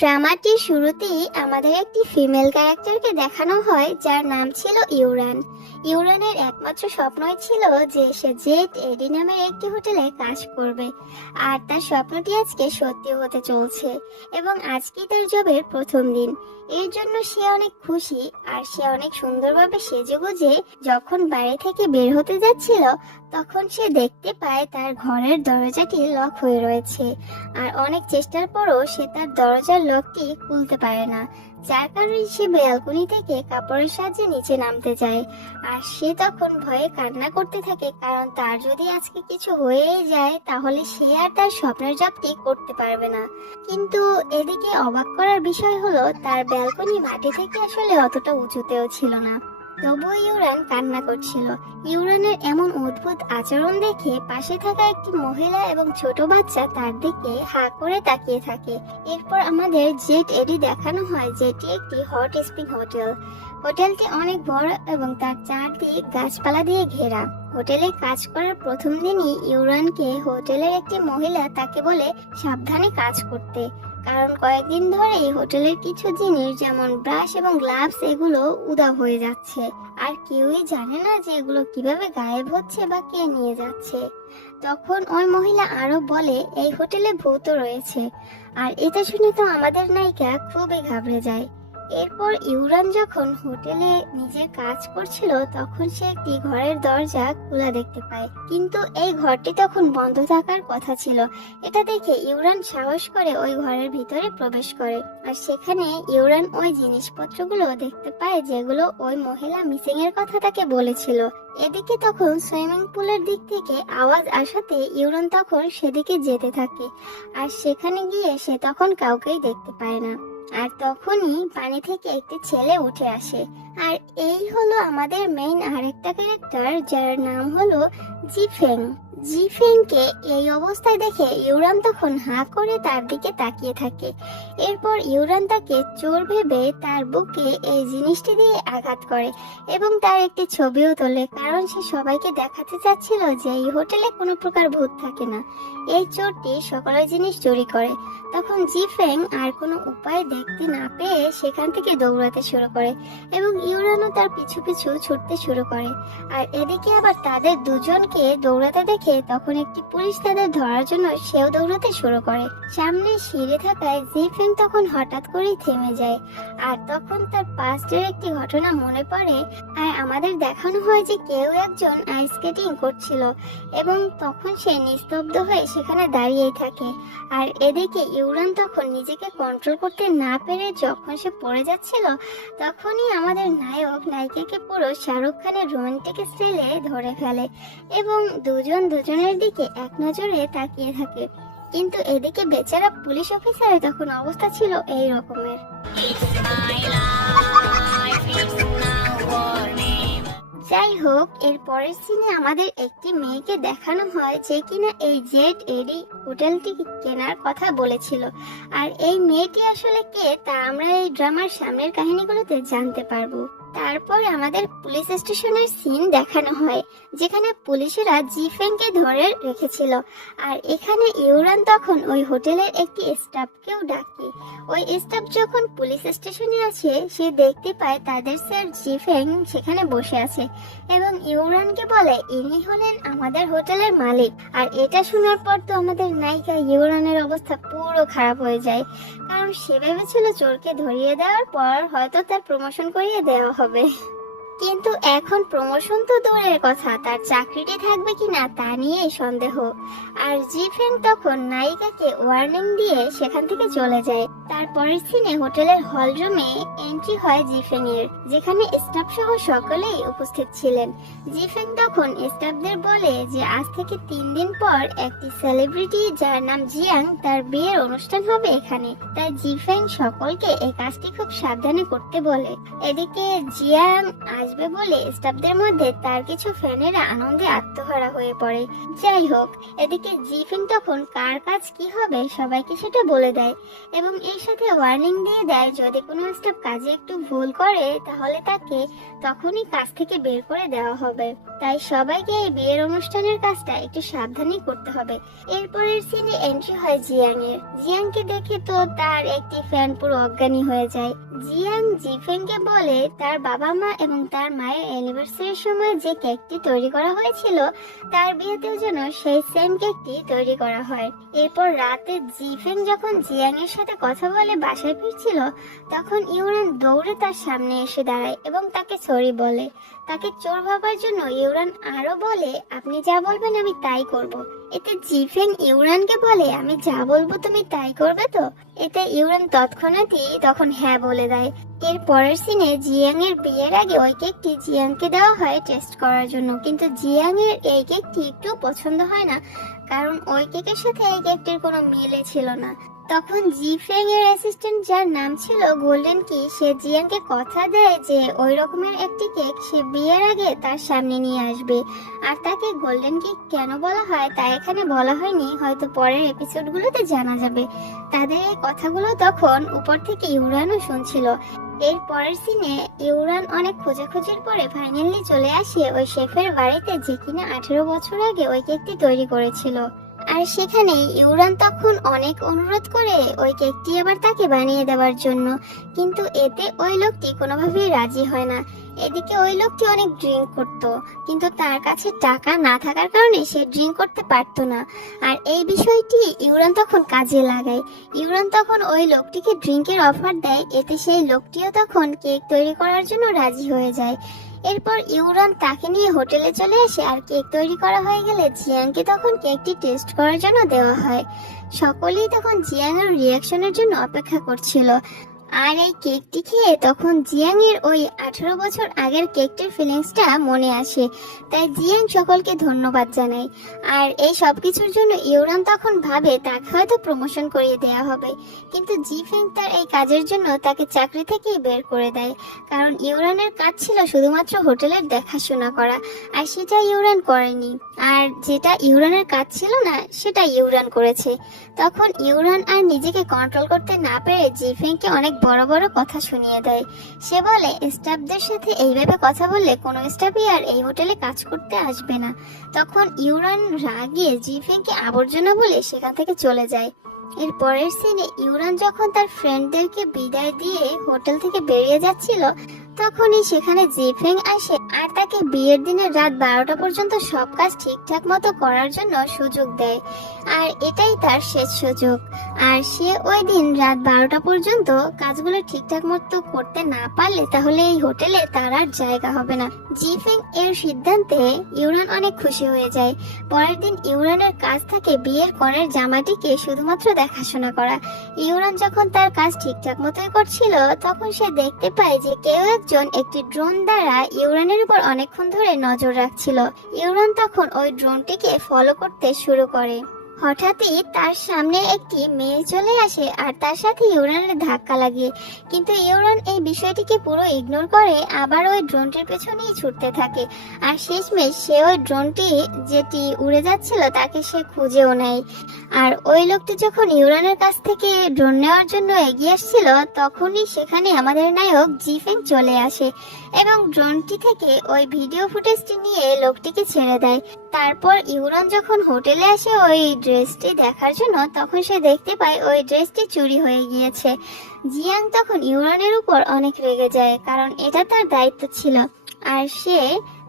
ড্রামাটির শুরুতেই আমাদের একটি ফিমেল ক্যারেক্টারকে দেখানো হয় যার নাম ছিল ইউরান। ইউরানের একমাত্র স্বপ্নই ছিল যে সে জেট এডি নামের একটি হোটেলে কাজ করবে, আর তার স্বপ্নটি আজকে সত্যি হতে চলছে এবং আজকেই তার জবের প্রথম দিন। এর জন্য সে অনেক খুশি, আর সে অনেক সুন্দরভাবে সেজেগুজে যখন বাড়ি থেকে বের হতে যাচ্ছিল তখন সে দেখতে পায় তার ঘরের দরজাটি লক হয়ে রয়েছে, আর অনেক চেষ্টার পরও সে তার দরজার লকটি খুলতে পারে না, যার কারণে সে ব্যালকনি থেকে কাপড়ের সাহায্যে নিচে নামতে যায়। আর সে তখন ভয়ে কান্না করতে থাকে, কারণ তার যদি আজকে কিছু হয়েই যায় তাহলে সে আর তার স্বপ্নের জবটি করতে পারবে না। কিন্তু এদিকে অবাক করার বিষয় হলো তার ব্যালকনি মাটি থেকে আসলে অতটা উঁচুতেও ছিল না, তবুও ইউরান কান্না করছিল। ইউরানের এমন অদ্ভুত আচরণ দেখে পাশে থাকা একটি মহিলা এবং ছোট বাচ্চা তার দিকে হা করে তাকিয়ে থাকে। এরপর আমাদের জেট এডি দেখানো হয়, যেটি একটি হট স্প্রিং হোটেল। হোটেলটি অনেক বড় এবং তার চারদিক গাছপালা দিয়ে ঘেরা। হোটেলে কাজ করার প্রথম দিনই ইউরানকে হোটেলের একটি মহিলা তাকে বলে সাবধানে কাজ করতে, কারণ কয়েকদিন ধরেই হোটেলের কিছু জিনিস যেমন ব্রাশ এবং গ্লাভস এগুলো উধাও হয়ে যাচ্ছে, আর কেউই জানে না যে এগুলো কিভাবে গায়েব হচ্ছে বা কে নিয়ে যাচ্ছে। তখন ওই মহিলা আরো বলে এই হোটেলে ভূত রয়েছে, আর এটা শুনে তো আমাদের নায়িকা খুবই ঘাবড়ে যায়। এরপর ইউরান যখন হোটেলে নিজের কাজ করছিল তখন সে একটি ঘরের দরজা খোলা দেখতে পায়, কিন্তু এই ঘরটি তখন বন্ধ থাকার কথা ছিল। এটা দেখে ইউরান সাহস করে ওই ঘরের ভিতরে প্রবেশ করে, আর সেখানে ইউরান ওই জিনিসপত্রগুলো দেখতে পায় যেগুলো ওই মহিলা মিসিং এর কথা তাকে বলেছিল। এদিকে তখন সুইমিং পুলের দিক থেকে আওয়াজ আসাতে ইউরান তখন সেদিকে যেতে থাকে, আর সেখানে গিয়ে সে তখন কাউকেই দেখতে পায় না। আর তখনই পানি থেকে একটি ছেলে উঠে আসে, আর এই হলো আমাদের মেইন আরেকটা ক্যারেক্টার যার নাম হলো জিফেং। জিফেংকে এই অবস্থায় দেখে ইউরান তখন হাঁ করে তার দিকে তাকিয়ে থাকে। এরপর ইউরান তাকে চোর ভেবে তার বুকে এই জিনিসটি দিয়ে আঘাত করে এবং তার একটি ছবিও তোলে, কারণ সে সবাইকে দেখাতে চাচ্ছিল যে এই হোটেলে কোনো প্রকার ভূত থাকে না। এই চোরটি সকলের জিনিস চুরি করে। তখন জিফেং আর কোনো উপায় দেখতে না পেয়ে সেখান থেকে দৌড়াতে শুরু করে এবং ইউরানও তার পিছু পিছু ছুটতে শুরু করে। আর এদিকে আবার তাদের দুজনকে দৌড়াতে দেখে তখন একটি পুলিশ তাদের ধরার জন্য সেও দৌড়াতে শুরু করে। সামনে সিঁড়ি থাকায় জিফেং তখন হঠাৎ করেই থেমে যায়, আর তখন তার পাস্টের একটি ঘটনা মনে পড়ে, আর আমাদের দেখানো হয় যে কেউ একজন আইস স্কেটিং করছিল এবং তখন সে নিস্তব্ধ হয়ে সেখানে দাঁড়িয়েই থাকে। আর এদিকে ইউরান তখন নিজেকে কন্ট্রোল করতে না পেরে যখন সে পড়ে যাচ্ছিল তখনই আমাদের নায়ক নায়িকাকে পুরো শাহরুখ খানের রোমান্টিক স্টাইলে ধরে ফেলে এবং দুজন দুজনের দিকে এক নজরে তাকিয়ে থাকে। কিন্তু এদিকে বেচারা পুলিশ অফিসারের তখন অবস্থা ছিল এই রকমের। যাই হোক, এর পরের সিনে আমাদের একটি মেয়েকে দেখানো হয় যে কিনা এই জেট এডি হোটেলটি কেনার কথা বলেছিল, আর এই মেয়েটি আসলে কে তা আমরা এই ড্রামার সামনের কাহিনীগুলোতে জানতে পারবো। তারপর আমাদের পুলিশ স্টেশনের সিন দেখানো হয় যেখানে পুলিশেরা জিফেংকে ধরে রেখেছিল, আর এখানে ইউরান তখন ওই হোটেলের একটি স্টাফকেও ডাকে। ওই স্টাফ যখন পুলিশ স্টেশনে আসে সে দেখতে পায় তাদের স্যার জিফেং সেখানে বসে আছে এবং ইউরানকে বলে ইনি হলেন আমাদের হোটেলের মালিক। আর এটা শোনার পর তো আমাদের নায়িকা ইউরানের অবস্থা পুরো খারাপ হয়ে যায়, কারণ সে ভেবেছিল চোরকে ধরিয়ে দেওয়ার পর হয়তো তার প্রমোশন করিয়ে দেওয়া হবে, কিন্তু এখন প্রমোশন তো দূরের কথা, তার চাকরিটি থাকবে কিনা তা নিয়ে সন্দেহ। আর জিফেং তখন নায়িকাকে ওয়ার্নিং দিয়ে সেখান থেকে চলে যায়। তারপরের সিনে হোটেলের হল রুমে এন্ট্রি হয় জিফেং এর, যেখানে স্টাফ সহ সকলেই উপস্থিত ছিলেন। জিফেং তখন স্টাফদের বলে যে আজ থেকে 3 দিন পর একটি সেলিব্রিটি যার নাম জিয়াং তার বিয়ের অনুষ্ঠান হবে এখানে, তাই জিফেং সকলকে এই কাজটি খুব সাবধানে করতে বলে। এদিকে জিয়াং আজ আসবে বলে স্টাফদের মধ্যে তার কিছু ফ্যানেরা আনন্দে আত্মহারা হয়ে পড়ে। যাই হোক, এদিকে জিফিং তখন কার কাজ কি হবে সবাইকে সেটা বলে দেয় এবং এর সাথে ওয়ার্নিং দিয়ে দেয় যদি কোনো স্টাফ কাজে একটু ভুল করে তাহলে তাকে তখনই কাজ থেকে বের করে দেওয়া হবে। তাই সবাইকে এই বিয়ের অনুষ্ঠানের কাজটা একটু সাবধানেই করতে হবে। এরপরের সিনে এন্ট্রি হয় জিয়াং এর। জিয়াংকে দেখে তো তার একটি ফ্যান পুরো অজ্ঞানী হয়ে যায়। জিয়াং জিফেংকে বলে তার বাবা মা এবং তার মায়ের অ্যানিভার্সারির সময় যে কেকটি তৈরি করা হয়েছিল তার বিয়েতেও যেন সেই সেম কেকটি তৈরি করা হয়। এরপর রাতে জিফেং যখন জিয়াং এর সাথে কথা বলে বাসায় ফিরছিল তখন ইউরান দৌড়ে তার সামনে এসে দাঁড়ায় এবং তাকে সরি বলে। তাকে চোর ভাবার জন্য ইউরান আরো বলে আপনি যা বলবেন আমি তাই করব। এতে জিফেং ইউরানকে বলে আমি যা বলবো তুমি তাই করবে তো? এতে ইউরান তৎক্ষণাৎই তখন হ্যাঁ বলে দেয়। এর পরের সিনে জিয়াং এর বিয়ের আগে ওই কেকটি জিয়াংকে দেওয়া হয় টেস্ট করার জন্য, কিন্তু জিয়াং এর এই কেকটি একটু পছন্দ হয় না কারণ ওই কেকের সাথে এই কেকটির কোনো মিলে ছিল না। তখন জিফেং এর অ্যাসিস্ট্যান্ট যার নাম ছিল গোল্ডেন কি সে জিয়াংকে কথা দেয় যে ওই রকমের একটি কেক সে বিয়ের আগে তার সামনে নিয়ে আসবে। আর তাকে গোল্ডেন কেক কেন বলা হয় তা এখানে বলা হয়নি, হয়তো পরের এপিসোডগুলোতে জানা যাবে। তাদের এই কথাগুলো তখন উপর থেকে ইউরানও শুনছিল। এর পরের সিনে ইউরান অনেক খোঁজাখুঁজির পরে ফাইনালি চলে আসে ওই শেফের বাড়িতে যে কিনা 18 বছর আগে ওই কেকটি তৈরি করেছিল। আর সেখানে ইউরান তখন অনেক অনুরোধ করে ওই কেকটি আবার তাকে বানিয়ে দেওয়ার জন্য, কিন্তু এতে ওই লোকটি কোনোভাবেই রাজি হয় না। এদিকে ওই লোকটি অনেক ড্রিঙ্ক করত, কিন্তু তার কাছে টাকা না থাকার কারণে সে ড্রিঙ্ক করতে পারতো না। আর এই বিষয়টি ইউরান তখন কাজে লাগায়। ইউরান তখন ওই লোকটিকে ড্রিঙ্কের অফার দেয়, এতে সেই লোকটিও তখন কেক তৈরি করার জন্য রাজি হয়ে যায়। এরপর ইউরান তাকে নিয়ে হোটেলে চলে আসে আর কেক তৈরি করা হয়ে গেলে জিয়াংকে তখন কেকটি টেস্ট করার জন্য দেওয়া হয়। সকলেই তখন জিয়াং এর রিয়াকশনের জন্য অপেক্ষা করছিল। আর এই কেকটি খেয়ে তখন জিয়াং এর ওই 18 বছর আগের কেকটির ফিলিংসটা মনে আসে, তাই জিয়াং সকলকে ধন্যবাদ জানায়। আর এই সব কিছুর জন্য ইউরান তখন ভাবে তাকে হয়তো প্রমোশন করিয়ে দেওয়া হবে, কিন্তু জিফেং তার এই কাজের জন্য তাকে চাকরি থেকেই বের করে দেয়, কারণ ইউরানের কাজ ছিল শুধুমাত্র হোটেলের দেখাশোনা করা, আর সেটা ইউরান করেনি। আর যেটা ইউরানের কাজ ছিল না সেটা ইউরান করেছে। তখন ইউরান আর নিজেকে কন্ট্রোল করতে না পেরে জিফেংকে অনেক বড় বড় কথা শুনিয়ে দেয়। সে বলে স্টাফদের সাথে এইভাবে কথা বললে কোনো স্টাফই আর এই হোটেলে কাজ করতে আসবে না। তখন ইউরান রাগে জিফেংকে আবর্জনা বলে সেখান থেকে চলে যায়। এর পরের সিনে ইউরান যখন তার ফ্রেন্ডদেরকে বিদায় দিয়ে হোটেল থেকে বেরিয়ে যাচ্ছিল তখনই সেখানে জিফেং আসে আর তাকে বিয়ের দিনের রাত 12টা পর্যন্ত সব কাজ ঠিকঠাক মতো করার জন্য সুযোগ দেয়। আর এটাই তার শেষ সুযোগ। আর সে ওই দিন রাত 12টা পর্যন্ত কাজগুলো ঠিকঠাক মতো করতে না পারলে তাহলে এই হোটেলে তার আর জায়গা হবে না। জিফেং এর সিদ্ধান্তে ইউরান অনেক খুশি হয়ে যায়। পরের দিন ইউরানের কাজ থাকে বিয়ের কনের জামাটিকে শুধুমাত্র দেখাশোনা করা। ইউরান যখন তার কাজ ঠিকঠাক মতোই করছিল তখন সে দেখতে পায় যে কেউ একজন একটি ড্রোন দ্বারা ইউরানের উপর অনেকক্ষণ ধরে নজর রাখছিল। ইউরান তখন ওই ড্রোনটিকে ফলো করতে শুরু করে। হঠাৎই তার সামনে একটি মেয়ে চলে আসে আর তার সাথে ইউরানের ধাক্কা লাগে, কিন্তু ইউরান এই বিষয়টিকে পুরো ইগনোর করে আবার ওই ড্রোনটির পেছনেই ছুটতে থাকে। আর শেষমেশ সে ওই ড্রোনটি যেটি উড়ে যাচ্ছিল তাকে সে খুঁজেও নেয়। আর ওই লোকটি যখন ইউরানের কাছ থেকে ড্রোন নেওয়ার জন্য এগিয়ে আসছিল তখনই সেখানে আমাদের নায়ক জিফেং চলে আসে এবং ড্রোনটি থেকে ওই ভিডিও ফুটেজটি নিয়ে লোকটিকে ছেড়ে দেয়। তারপর ইউরান যখন হোটেলে আসে ওই ড্রেসটি দেখার জন্য তখন সে দেখতে পায় ওই ড্রেসটি চুরি হয়ে গিয়েছে। জিয়াং তখন ইউরানের উপর অনেক রেগে যায়, কারণ এটা তার দায়িত্ব ছিল আর সে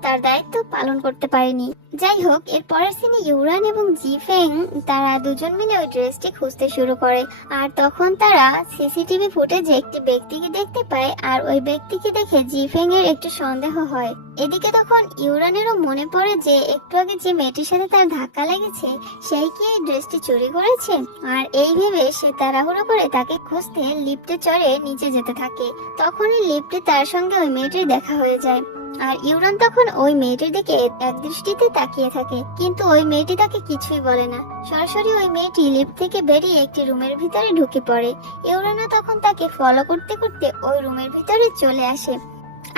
তার দায়িত্ব পালন করতে পারেনি। যাই হোক, এর পরের সিনে ইউরান এবং জিফেং তারা দুজন মিলে ওই ড্রেসটি খুঁজতে শুরু করে। আর তখন তারা সিসিটিভি ফুটেজে একটি ব্যক্তিকে দেখতে পায় আর ওই ব্যক্তিকে দেখে জিফেং এর একটু সন্দেহ হয়। এদিকে তখন ইউরানেরও মনে পড়ে যে একটু আগে যে মেয়েটির সাথে তার ধাক্কা লেগেছে সেই কি এই ড্রেসটি চুরি করেছে। আর এই ভেবে সে তাড়াহুড়ো করে তাকে খুঁজতে লিফটে চড়ে নিচে যেতে থাকে। তখনই লিফটে তার সঙ্গে ওই মেয়েটির দেখা হয়ে যায়। আর ইউরান তখন ওই মেয়েটির দিকে এক দৃষ্টিতে তাকিয়ে থাকে, কিন্তু ওই মেয়েটি তাকে কিছুই বলে না। সরাসরি ওই মেয়েটি লিফট থেকে বেরিয়ে একটি রুমের ভিতরে ঢুকে পড়ে। ইউরানও তখন তাকে ফলো করতে করতে ওই রুমের ভিতরে চলে আসে।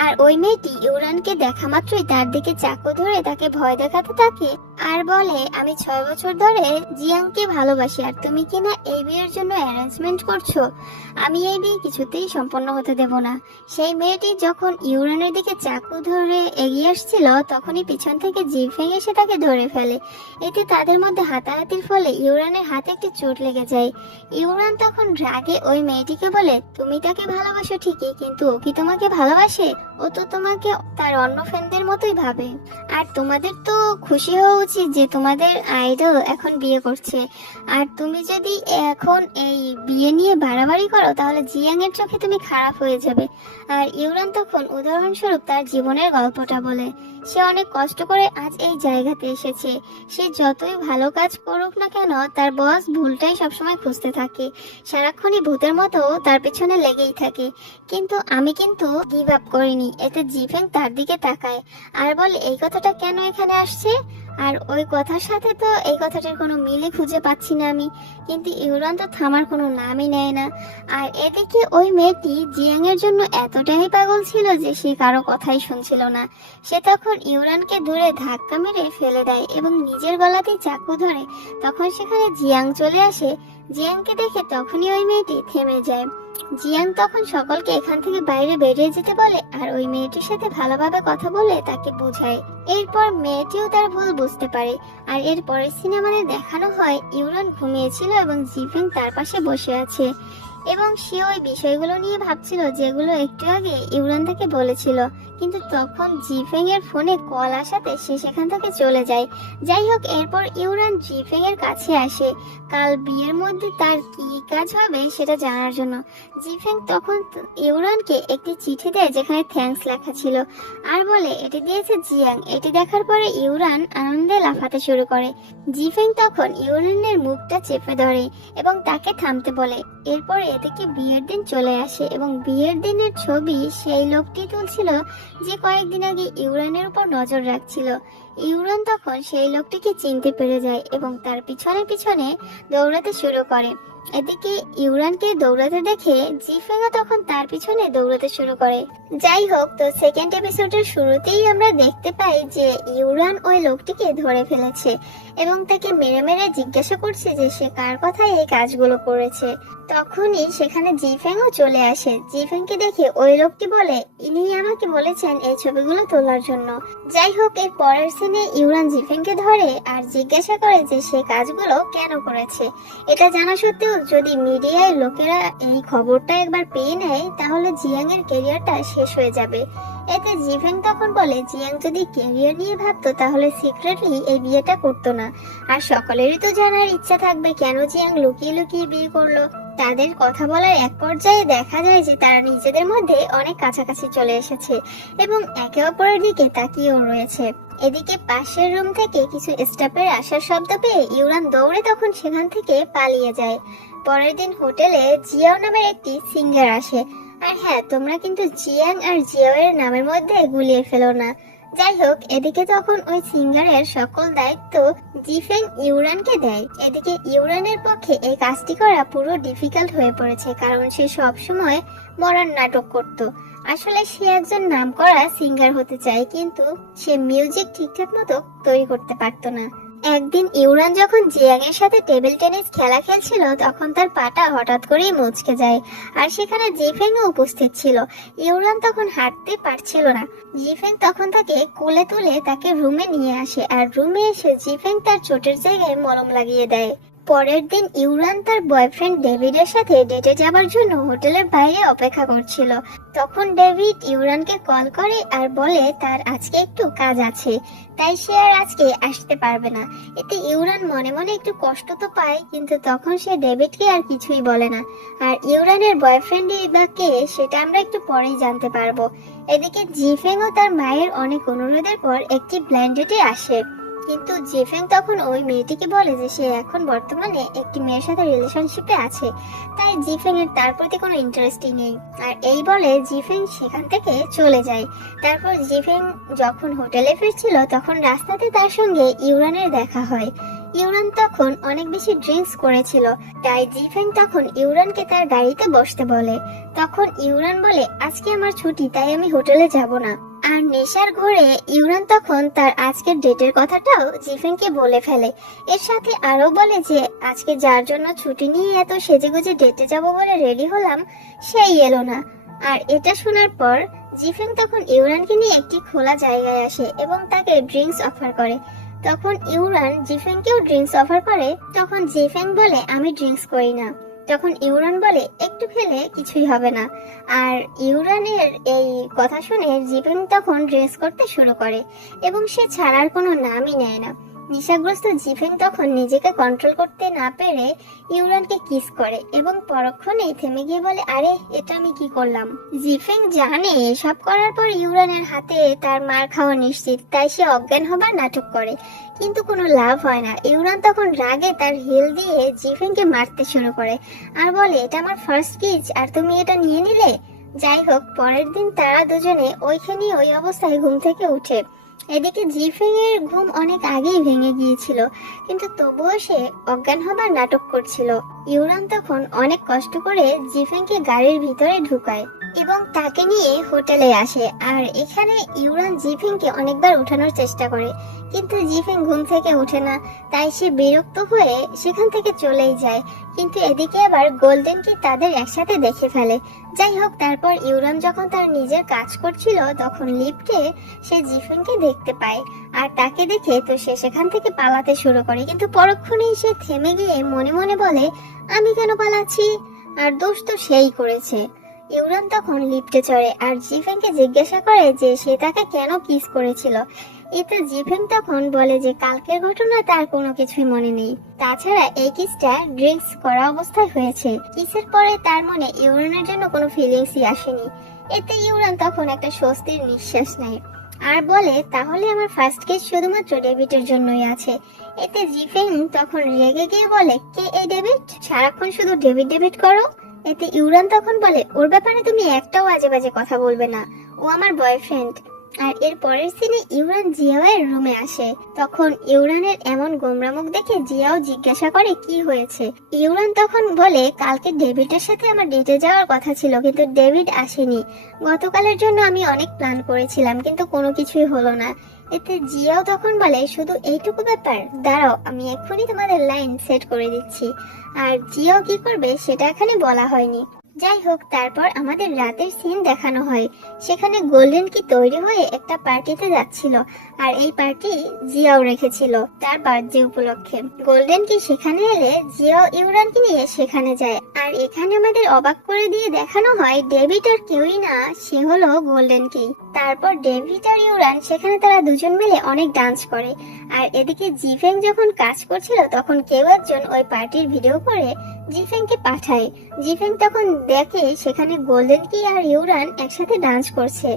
আর ওই মেয়েটি ইউরানকে দেখা মাত্রই তার দিকে চাকু ধরে তাকে ভয় দেখাতে থাকে আর বলে, আমি 6 বছর ধরে জিয়াংকে ভালোবাসি আর তুমি কিনা এই বিয়ের জন্য অ্যারেঞ্জমেন্ট করছো। আমি এই বিয়ে কিছুতেই সম্পন্ন হতে দেব না। সেই মেয়েটি যখন ইউরানের দিকে চাকু ধরে এগিয়ে আসছিল তখনই পিছন থেকে জিফেং এসে তাকে ধরে ফেলে। এতে তাদের মধ্যে হাতাহাতির ফলে ইউরানের হাতে একটি চোট লেগে যায়। ইউরান তখন রাগে ওই মেয়েটিকে বলে, তুমি তাকে ভালোবাসো ঠিকই, কিন্তু ও কি তোমাকে ভালোবাসে? ও তো তোমাকে তার অন্য ফ্রেন্ডদের মতোই ভাবে। আর তোমাদের তো খুশি হওয়া উচিত যে তোমাদের আইডল এখন বিয়ে করছে। আর তুমি যদি এখন এই বিয়ে নিয়ে বাড়াবাড়ি করো তাহলে জিয়াং এর চোখে তুমি খারাপ হয়ে যাবে। আর ইউরান তখন উদাহরণস্বরূপ তার জীবনের গল্পটা বলে। সে অনেক কষ্ট করে আজ এই জায়গাতে এসেছে। সে যতই ভালো কাজ করুক না কেন তার বস ভুলটাই সবসময় খুঁজতে থাকে। সারাক্ষণই ভূতের মতো তার পেছনে লেগেই থাকে। কিন্তু আমি কিন্তু গিভ আপ করিনি। এতে জিফেং তার দিকে তাকায় আর বলে, এই কথাটা কেন এখানে আসছে? আর ওই কথার সাথে তো এই কথাটার কোনো মিলে খুঁজে পাচ্ছি না আমি। কিন্তু ইউরান তো থামার কোনো নামই নেয় না। আর এদিকে ওই মেয়েটি জিয়াং এর জন্য এতটাই পাগল ছিল যে সে কারো কথাই শুনছিল না। সে তখন ইউরানকে দূরে ধাক্কা মেরে ফেলে দেয় এবং নিজের গলাতেই চাকু ধরে। তখন সেখানে জিয়াং চলে আসে। জিয়াংকে দেখে তখনই ওই মেয়েটি থেমে যায়। জিয়াং তখন সকলকে এখান থেকে বাইরে বেরিয়ে যেতে বলে আর ওই মেয়েটির সাথে ভালোভাবে কথা বলে তাকে বোঝায়। এরপর মেয়েটিও তার ভুল বুঝতে পারে। আর এর পরের সিনেমাতে দেখানো হয় ইউরান ঘুমিয়েছিল এবং জিফেং তার পাশে বসে আছে এবং সে ওই বিষয়গুলো নিয়ে ভাবছিল যেগুলো একটু আগে ইউরান তাকে বলেছিল। কিন্তু তখন জিফেং এর ফোনে কল আসাতে সে সেখান থেকে চলে যায়। যাই হোক, এরপর ইউরান জিফেং এর কাছে আসে কাল বিয়ের মধ্যে তার কি কাজ হবে সেটা জানার জন্য। জিফেং তখন ইউরানকে একটি চিঠি দেয় যেখানে থ্যাঙ্কস লেখা ছিল আর বলে এটি দিয়েছে জিয়াং। এটি দেখার পরে ইউরান আনন্দে লাফাতে শুরু করে। জিফেং তখন ইউরানের মুখটা চেপে ধরে এবং তাকে থামতে বলে। এরপর এদিকে বিয়ের দিন চলে আসে এবং বিয়ের দিনের ছবি সেই লোকটি তুলছিল যে কয়েকদিন আগে ইউরানের উপর নজর রাখছিল। ইউরান তখন সেই লোকটিকে চিনতে পেরে যায় এবং তার পিছনে পিছনে দৌড়াতে শুরু করে। এদিকে ইউরানকে দৌড়াতে দেখে জিফেংও তখন তার পিছনে দৌড়াতে শুরু করে। যাই হোক, তো সেকেন্ড এপিসোডের শুরুতেই আমরা দেখতে পাই যে ইউরান ওই লোকটিকে ধরে ফেলেছে এবং তাকে মেরে মেরে জিজ্ঞাসা করছে যে সে কার কথায় এই কাজগুলো করেছে। তখনই সেখানে জিফেংও চলে আসে। জিফেংকে দেখে ওই লোকটি বলে, ইনি আমাকে বলেছেন এই ছবিগুলো তোলার জন্য। যাই হোক, এর পরের সিনে ইউরান জিফেংকে ধরে আর জিজ্ঞাসা করে যে সে কাজগুলো কেন করেছে। এটা জানা সত্ত্বেও যদি মিডিয়ায় লোকেরা এই খবরটা একবার পেয়ে নেয় তাহলে জিয়াং এর ক্যারিয়ারটা শেষ হয়ে যাবে। এতে জিফেং তখন বলে জিয়াং যদি ক্যারিয়ার নিয়ে ভাবতো তাহলে সিক্রেটলি এই বিয়েটা করতো না। আর সকলেরই তো জানার ইচ্ছা থাকবে কেন জিয়াং লুকিয়ে লুকিয়ে বিয়ে করলো। তাদের কথা বলার এক পর্যায়ে দেখা যায় যে তারা নিজেদের মধ্যে অনেক কাছাকাছি চলে এসেছে এবং একে অপরের দিকে তাকিয়েও রয়েছে। এদিকে পাশের রুম থেকে কিছু স্টাফের আসার শব্দ পেয়ে ইউরান দৌড়ে তখন সেখান থেকে পালিয়ে যায়। পরের দিন হোটেলে জিয়াও নামের একটি সিঙ্গার আসে। আর হ্যাঁ, তোমরা কিন্তু জিয়াং আর জিয়াও এর নামের মধ্যে গুলিয়ে ফেলো না। যাই হোক, এদিকে তখন ওই সিঙ্গারের সকল দায়িত্ব জিফেং ইউরানকে দেয়। এদিকে ইউরানের পক্ষে এই কাজটি করা পুরো ডিফিকাল্ট হয়ে পড়েছে কারণ সে সব সময় মরার নাটক করত। আসলে সে একজন নামকরা সিঙ্গার হতে চায় কিন্তু সে মিউজিক ঠিকঠাক মতো তৈরি করতে পারতো না। একদিন ইউরান যখন জিয়াং এর সাথে টেবিল টেনিস খেলা খেলছিল তখন তার পাটা হঠাৎ করেই মুচকে যায় আর সেখানে জিফেংও উপস্থিত ছিল। ইউরান তখন হাঁটতে পারছিল না। জিফেং তখন তাকে কোলে তুলে তাকে রুমে নিয়ে আসে আর রুমে এসে জিফেং তার চোটের জায়গায় মলম লাগিয়ে দেয়। পরের দিন ইউরান তার বয়ফ্রেন্ড ডেভিডের সাথে ডেটে যাবার জন্য হোটেলের বাইরে অপেক্ষা করছিল। তখন ডেভিড ইউরানকে কল করে আর বলে তার আজকে একটু কাজ আছে, তাই সে আর আজকে আসতে পারবে না। এতে ইউরান মনে মনে একটু কষ্ট তো পায় কিন্তু তখন সে ডেভিডকে আর কিছুই বলে না। আর ইউরানের বয়ফ্রেন্ডই বা কে সেটা আমরা একটু পরেই জানতে পারবো। এদিকে জিফেংও তার মায়ের অনেক অনুরোধের পর একটি ব্লাইন্ড ডেটে আসে কিন্তু জিফেং তখন ওই মেয়েটিকে বলে যে সে এখন বর্তমানে একটি মেয়ের সাথে রিলেশনশিপে আছে, তাই জিফেং এর তার প্রতি কোনো ইন্টারেস্টই নেই। আর এই বলে জিফেং সেখান থেকে চলে যায়। তারপর জিফেং যখন হোটেলে ফিরছিল তখন রাস্তাতে তার সঙ্গে ইউরানের দেখা হয়। ইউরান তখন অনেক বেশি ড্রিঙ্কস করেছিল, তাই জিফেং তখন ইউরানকে তার গাড়িতে বসতে বলে। তখন ইউরান বলে আজকে আমার ছুটি, তাই আমি হোটেলে যাব না। আর নেশার ঘোরে ইউরান তখন তার আজকের ডেটের কথাটাও জিফেংকে বলে ফেলে। এর সাথে আরো বলে যে আজকে যার জন্য ছুটি নিয়ে এত সেজেগুজে ডেটে যাব বলে রেডি হলাম, সেই এলো না। আর এটা শোনার পর জিফেং তখন ইউরানকে নিয়ে একটি খোলা জায়গায় আসে এবং তাকে ড্রিঙ্কস অফার করে। তখন ইউরান জিফেংকেও ড্রিঙ্কস অফার করে। তখন জিফেং বলে আমি ড্রিঙ্কস করি না। তখন ইউরান বলে একটু খেলে কিছুই হবে না। আর ইউরানের এই কথা শুনে জিফেং তখন ড্রিঙ্কস করতে শুরু করে এবং সে ছাড়ার কোনো নামই নেয় না। নেশাগ্রস্ত জিফেং তখন নিজেকে কন্ট্রোল করতে না পেরে ইউরানকে কিস করে এবং পরক্ষণেই থেমে গিয়ে বলে আরে এটা আমি কি করলাম। জিফেং জানে সব করার পর ইউরানের হাতে তার মার খাওয়া নিশ্চিত, তাই সে অজ্ঞান হবার নাটক করে, কিন্তু কোনো লাভ হয় না। ইউরান তখন রাগে তার হিল দিয়ে জিফেংকে মারতে শুরু করে আর বলে এটা আমার ফার্স্ট কিস আর তুমি এটা নিয়ে নিলে। যাই হোক, পরের দিন তারা দুজনে ওইখানে ওই অবস্থায় ঘুম থেকে উঠে। এদিকে জিফেং এর ঘুম অনেক আগেই ভেঙে গিয়েছিল, কিন্তু তবুও সে অজ্ঞান হবার নাটক করছিল। ইউরান তখন অনেক কষ্ট করে জিফেংকে গাড়ির ভিতরে ঢুকায় এবং তাকে নিয়ে হোটেলে আসে। আর এখানে ইউরান জিফেংকে অনেকবার উঠানোর চেষ্টা করে, কিন্তু জিফেং ঘুম থেকে ওঠে না, তাই সে বিরক্ত হয়ে সেখান থেকে চলেই যায়। কিন্তু এদিকে আবার গোল্ডেন কি তাদের একসাথে দেখে ফেলে। যাই হোক, তারপর ইউরান যখন তার নিজের কাজ করছিল তখন লিফটে সে জিফেংকে দেখতে পায় আর তাকে দেখে তো সে সেখান থেকে পালাতে শুরু করে, কিন্তু পরক্ষণেই সে থেমে গিয়ে মনে মনে বলে আমি কেন পালাচ্ছি, আর দোষ তো সেই করেছে। ইউরান তখন লিফটে চড়ে আর জিফেংকে জিজ্ঞাসা করে যে সে তাকে কেন কিস করেছিল। এতে জিফেং তখন বলে যে কালকের ঘটনা তার কোনো কিছুই মনে নেই, তাছাড়া এই কিসটা ড্রিঙ্কস করা অবস্থায় হয়েছে। কিসের পরে তার মনে ইউরানের জন্য কোনো ফিলিংসই আসেনি। এতে ইউরান তখন একটা স্বস্তির নিঃশ্বাস নেয় আর বলে তাহলে আমার ফার্স্ট কিস শুধুমাত্র ডেভিডের জন্যই আছে। এতে জিফেং তখন রেগে গিয়ে বলে কে এই ডেভিড, সারাক্ষণ শুধু ডেভিড ডেভিড করো। এতে ইউরান তখন বলে ওর ব্যাপারে তুমি একটাও আজে বাজে কথা বলবে না, ও আমার বয়ফ্রেন্ড। আর এর পরের সিনে ইউরান জিয়াওয়ের রুমে আসে। তখন ইউরানের এমন গোমরা মুখ দেখে জিয়াও জিজ্ঞাসা করে কি হয়েছে। ইউরান তখন বলে কালকে ডেভিডের সাথে আমার ডেটে যাওয়ার কথা ছিল, কিন্তু ডেভিড আসেনি। গতকালের জন্য আমি অনেক প্ল্যান করেছিলাম, কিন্তু কোনো কিছুই হলো না। এতে জিয়াও তখন বলে শুধু এইটুকু ব্যাপার, দাঁড়াও আমি এক্ষুনি তোমাদের লাইন সেট করে দিচ্ছি। আর জিয়াও কি করবে সেটা এখানে বলা হয়নি। যাই হোক, তারপর আমাদের রাতের সিন দেখানো হয়। সেখানে গোল্ডেন কি তৈরি হয়ে একটা পার্টিতে যাচ্ছিল, আর এই পার্টি জিয়াও রেখেছিল তার বার্থডে উপলক্ষে। গোল্ডেন কি সেখানে এলে জিয়াও ইউরানকে নিয়ে সেখানে যায়। আর এখানে আমাদের অবাক করে দিয়ে দেখানো হয় ডেভিড আর কেউই না, সে হলো গোল্ডেন কি। তারপর ডেভিড আর ইউরান সেখানে তারা দুজন মিলে অনেক ডান্স করে। আর এদিকে জিফেং যখন কাজ করছিল তখন কেউ একজন ওই পার্টির ভিডিও করে জিফেংকে পাঠায়। জিফেং তখন দেখে সেখানে গোল্ডেন কি আর ইউরান একসাথে ডান্স করছে,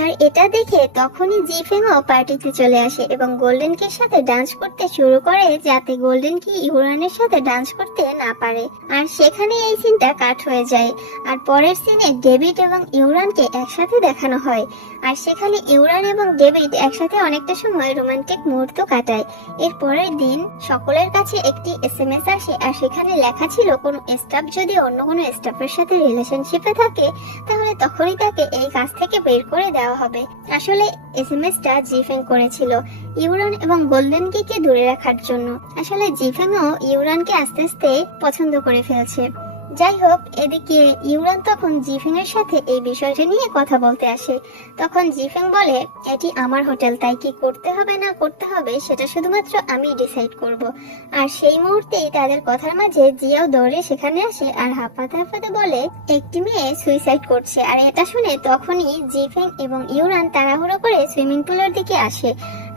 আর এটা দেখে তখনই জিফেংও পার্টিতে চলে আসে এবং গোল্ডেন কির সাথে ডান্স করতে শুরু করে, যাতে গোল্ডেন কি ইউরানের সাথে ডান্স করতে না পারে। আর সেখানে এই সিনটা কাট হয়ে যায়। আর পরের সিনে ডেভিড এবং ইউরানকে একসাথে দেখানো হয়, আর সেখানে ইউরান এবং ডেভিড একসাথে অনেকটা সময় রোমান্টিক মুহূর্ত কাটায়। এর পরের দিন সকলের কাছে একটি এসএমএস আসে, আর সেখানে লেখা ছিল কোনো স্টাফ যদি অন্য কোনো স্টাফের সাথে রিলেশনশিপে থাকে তাহলে তখনই তাকে এই কাজ থেকে বের করে দেওয়া হবে। আসলে এসএমএসটা জিফেং করেছিল ইউরান এবং গোল্ডেন কিকে দূরে রাখার জন্য। আসলে জিফেংও ইউরানকে আস্তে আস্তে পছন্দ করে ফেলছে। যাই হোক, এদিকে ইউরান তখন জিফেং এর সাথে এই বিষয়টা নিয়ে কথা বলতে আসে। তখন জিফেং বলে এটি আমার হোটেল, তাই কি করতে হবে না করতে হবে সেটা শুধুমাত্র আমি ডিসাইড করব। আর সেই মুহূর্তেই তাদের কথার মাঝে জিয়াও দৌড়ে সেখানে আসে আর হাঁপাতে হাঁপাতে বলে একটি মেয়ে সুইসাইড করছে। আর এটা শুনে তখনই জিফেং এবং ইউরান তাড়াহুড়ো করে সুইমিং পুলের দিকে আসে।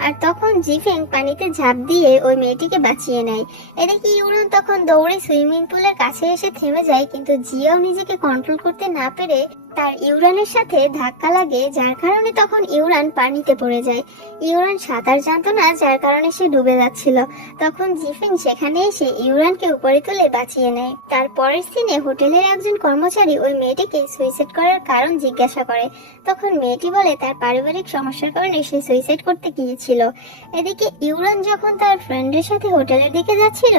আর তখন জিফেং পানিতে ঝাঁপ দিয়ে ওই মেয়েটিকে বাঁচিয়ে নেয়। এদিকে ইউরান তখন দৌড়ে সুইমিং পুলের কাছে এসে থেমে যায়, কিন্তু জিয়াও নিজেকে কন্ট্রোল করতে না পেরে তার ইউরানের সাথে ধাক্কা লাগে, যার কারণে তখন ইউরান পানিতে পড়ে যায়। ইউরান সাঁতার জানতো না, যার কারণে সে ডুবে যাচ্ছিল। তখন জিফেং সেখানে এসে ইউরানকে উপরে তুলে বাঁচিয়ে নেয়। তারপরের সিনে হোটেলের একজন কর্মচারী ওই মেয়েটিকে সুইসাইড করার কারণ জিজ্ঞাসা করে। তখন মেয়েটি বলে তার পারিবারিক সমস্যার কারণে সে সুইসাইড করতে গিয়েছিল। আসছিল। এদিকে ইউরান যখন তার ফ্রেন্ডের সাথে হোটেলের দিকে যাচ্ছিল,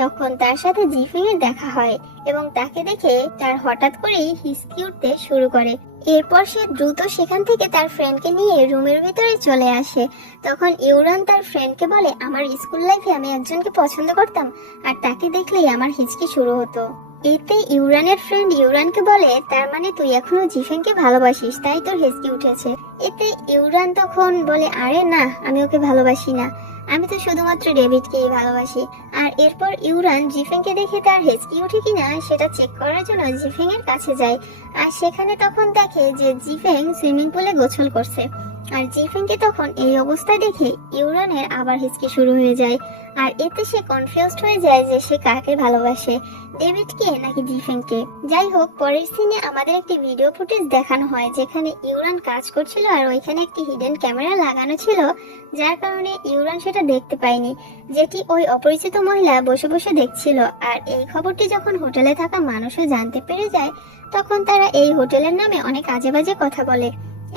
তখন তার সাথে জিফেং এর দেখা হয় এবং তাকে দেখে তার হঠাৎ করেই হিসকি উঠতে শুরু করে। এরপর সে দ্রুত সেখান থেকে তার ফ্রেন্ডকে নিয়ে রুমের ভিতরে চলে আসে। তখন ইউরান তার ফ্রেন্ডকে বলে, আমার স্কুল লাইফে আমি একজনকে পছন্দ করতাম, আর তাকে দেখলেই আমার হিচকি শুরু হতো। এতে ইউরানের ফ্রেন্ড ইউরানকে বলে, তার মানে তুই এখনো জিফেংকে ভালোবাসিস, তাই তোর হিচকি উঠেছে। এতে ইউরান তখন বলে, আরে না, আমি ওকে ভালোবাসি না, আমি তো শুধুমাত্র ডেভিডকেই ভালোবাসি। আর এরপর ইউরান জিফেংকে দেখে তার হেঁচকি উঠে কিনা সেটা চেক করার জন্য জিফেং এর কাছে যায়। আর সেখানে তখন দেখে যে জিফেং সুইমিং পুলে গোসল করছে। আর জিফেংকে তখন এই অবস্থা দেখে ইউরানের আবার হিচকি শুরু হয়ে যায়। আর এতে সে কনফিউজড হয়ে যায় যে সে কাকে ভালোবাসে, ডেভিডকে নাকি জিফেংকে। যাই হোক, পরের সিনে আমাদের একটি ভিডিও ফুটেজ দেখানো হয় যেখানে ইউরান কাজ করছিল আর ওইখানে একটি হিডেন ক্যামেরা লাগানো ছিল, যার কারণে ইউরান সেটা দেখতে পায়নি, যেটি ওই অপরিচিত মহিলা বসে বসে দেখছিল। আর এই খবরটি যখন হোটেলে থাকা মানুষও জানতে পেরে যায়, তখন তারা এই হোটেলের নামে অনেক আজে বাজে কথা বলে,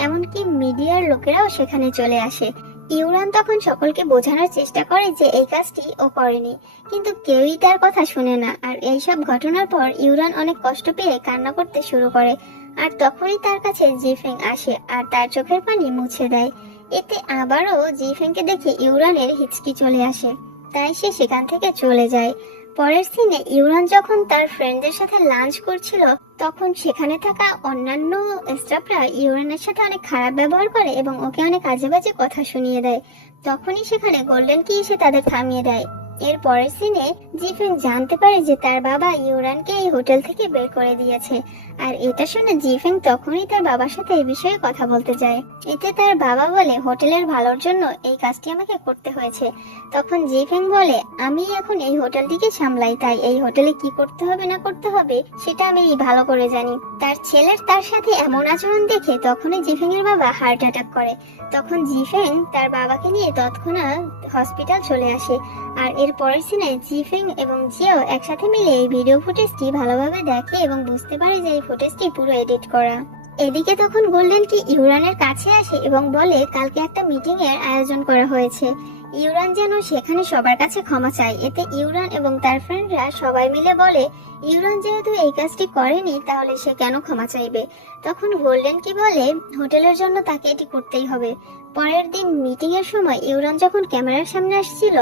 এমনকি মিডিয়ার লোকেরাও সেখানে চলে আসে। ইউরান তখন সকলকে বোঝানোর চেষ্টা করে যে এই কাজটি ও করেনি, কিন্তু কেউই তার কথা শুনে না। আর এইসব ঘটনার পর ইউরান অনেক কষ্ট পেয়ে কান্না করতে শুরু করে। আর তখনই তার কাছে জিফেং আসে আর তার চোখের পানি মুছে দেয়। এতে আবারও জিফেংকে দেখে ইউরানের হিচকি চলে আসে, তাই সে সেখান থেকে চলে যায়। পরের সিনে ইউরান যখন তার ফ্রেন্ডদের সাথে লাঞ্চ করছিল, তখন সেখানে থাকা অন্যান্য স্টাফরা ইউরানের সাথে অনেক খারাপ ব্যবহার করে এবং ওকে অনেক আজে বাজে কথা শুনিয়ে দেয়। তখনই সেখানে গোল্ডেন কি এসে তাদের থামিয়ে দেয়। এর পরের সিনে জিফেং জানতে পারে যে তার বাবা ইউরানকে এই হোটেল থেকে বের করে দিয়েছে। আর এটা শুনে জিফেং তখনই তার বাবার সাথে এই বিষয়ে কথা বলতে যায়। এতে তার বাবা বলে, হোটেলের ভালোর জন্য এই কাজটি আমাকে করতে হয়েছে। তখন জিফেং বলে, আমি এখন এই হোটেলটিকে সামলাই, তাই এই হোটেলে কি করতে হবে না করতে হবে সেটা আমি ভালো করে জানি। তার ছেলের তার সাথে এমন আচরণ দেখে তখনই জিফেং এর বাবা হার্ট অ্যাটাক করে। তখন জিফেং তার বাবাকে নিয়ে তৎক্ষণাৎ হসপিটাল চলে আসে। আর এর পরের সিনে জিফেং এবং জিও একসাথে মিলে এই ভিডিও ফুটেজটি ভালোভাবে দেখে এবং বুঝতে পারে যে এই ফুটেজটি পুরো এডিট করা। এদিকে তখন গোল্ডেন কি ইউরানের কাছে আসে এবং বলে, কালকে একটা মিটিং এর আয়োজন করা হয়েছে, ইউরান যেন সেখানে সবার কাছে ক্ষমা চায়। এতে ইউরান এবং তার ফ্রেন্ডরা সবাই মিলে বলে, ইউরান যেহেতু এই কাজটি করেনি তাহলে সে কেন ক্ষমা চাইবে। তখন গোল্ডেন কি বলে, হোটেলের জন্য তাকে এটি করতেই হবে। পরের দিন মিটিং এর সময় ইউরান যখন ক্যামেরার সামনে আসছিল,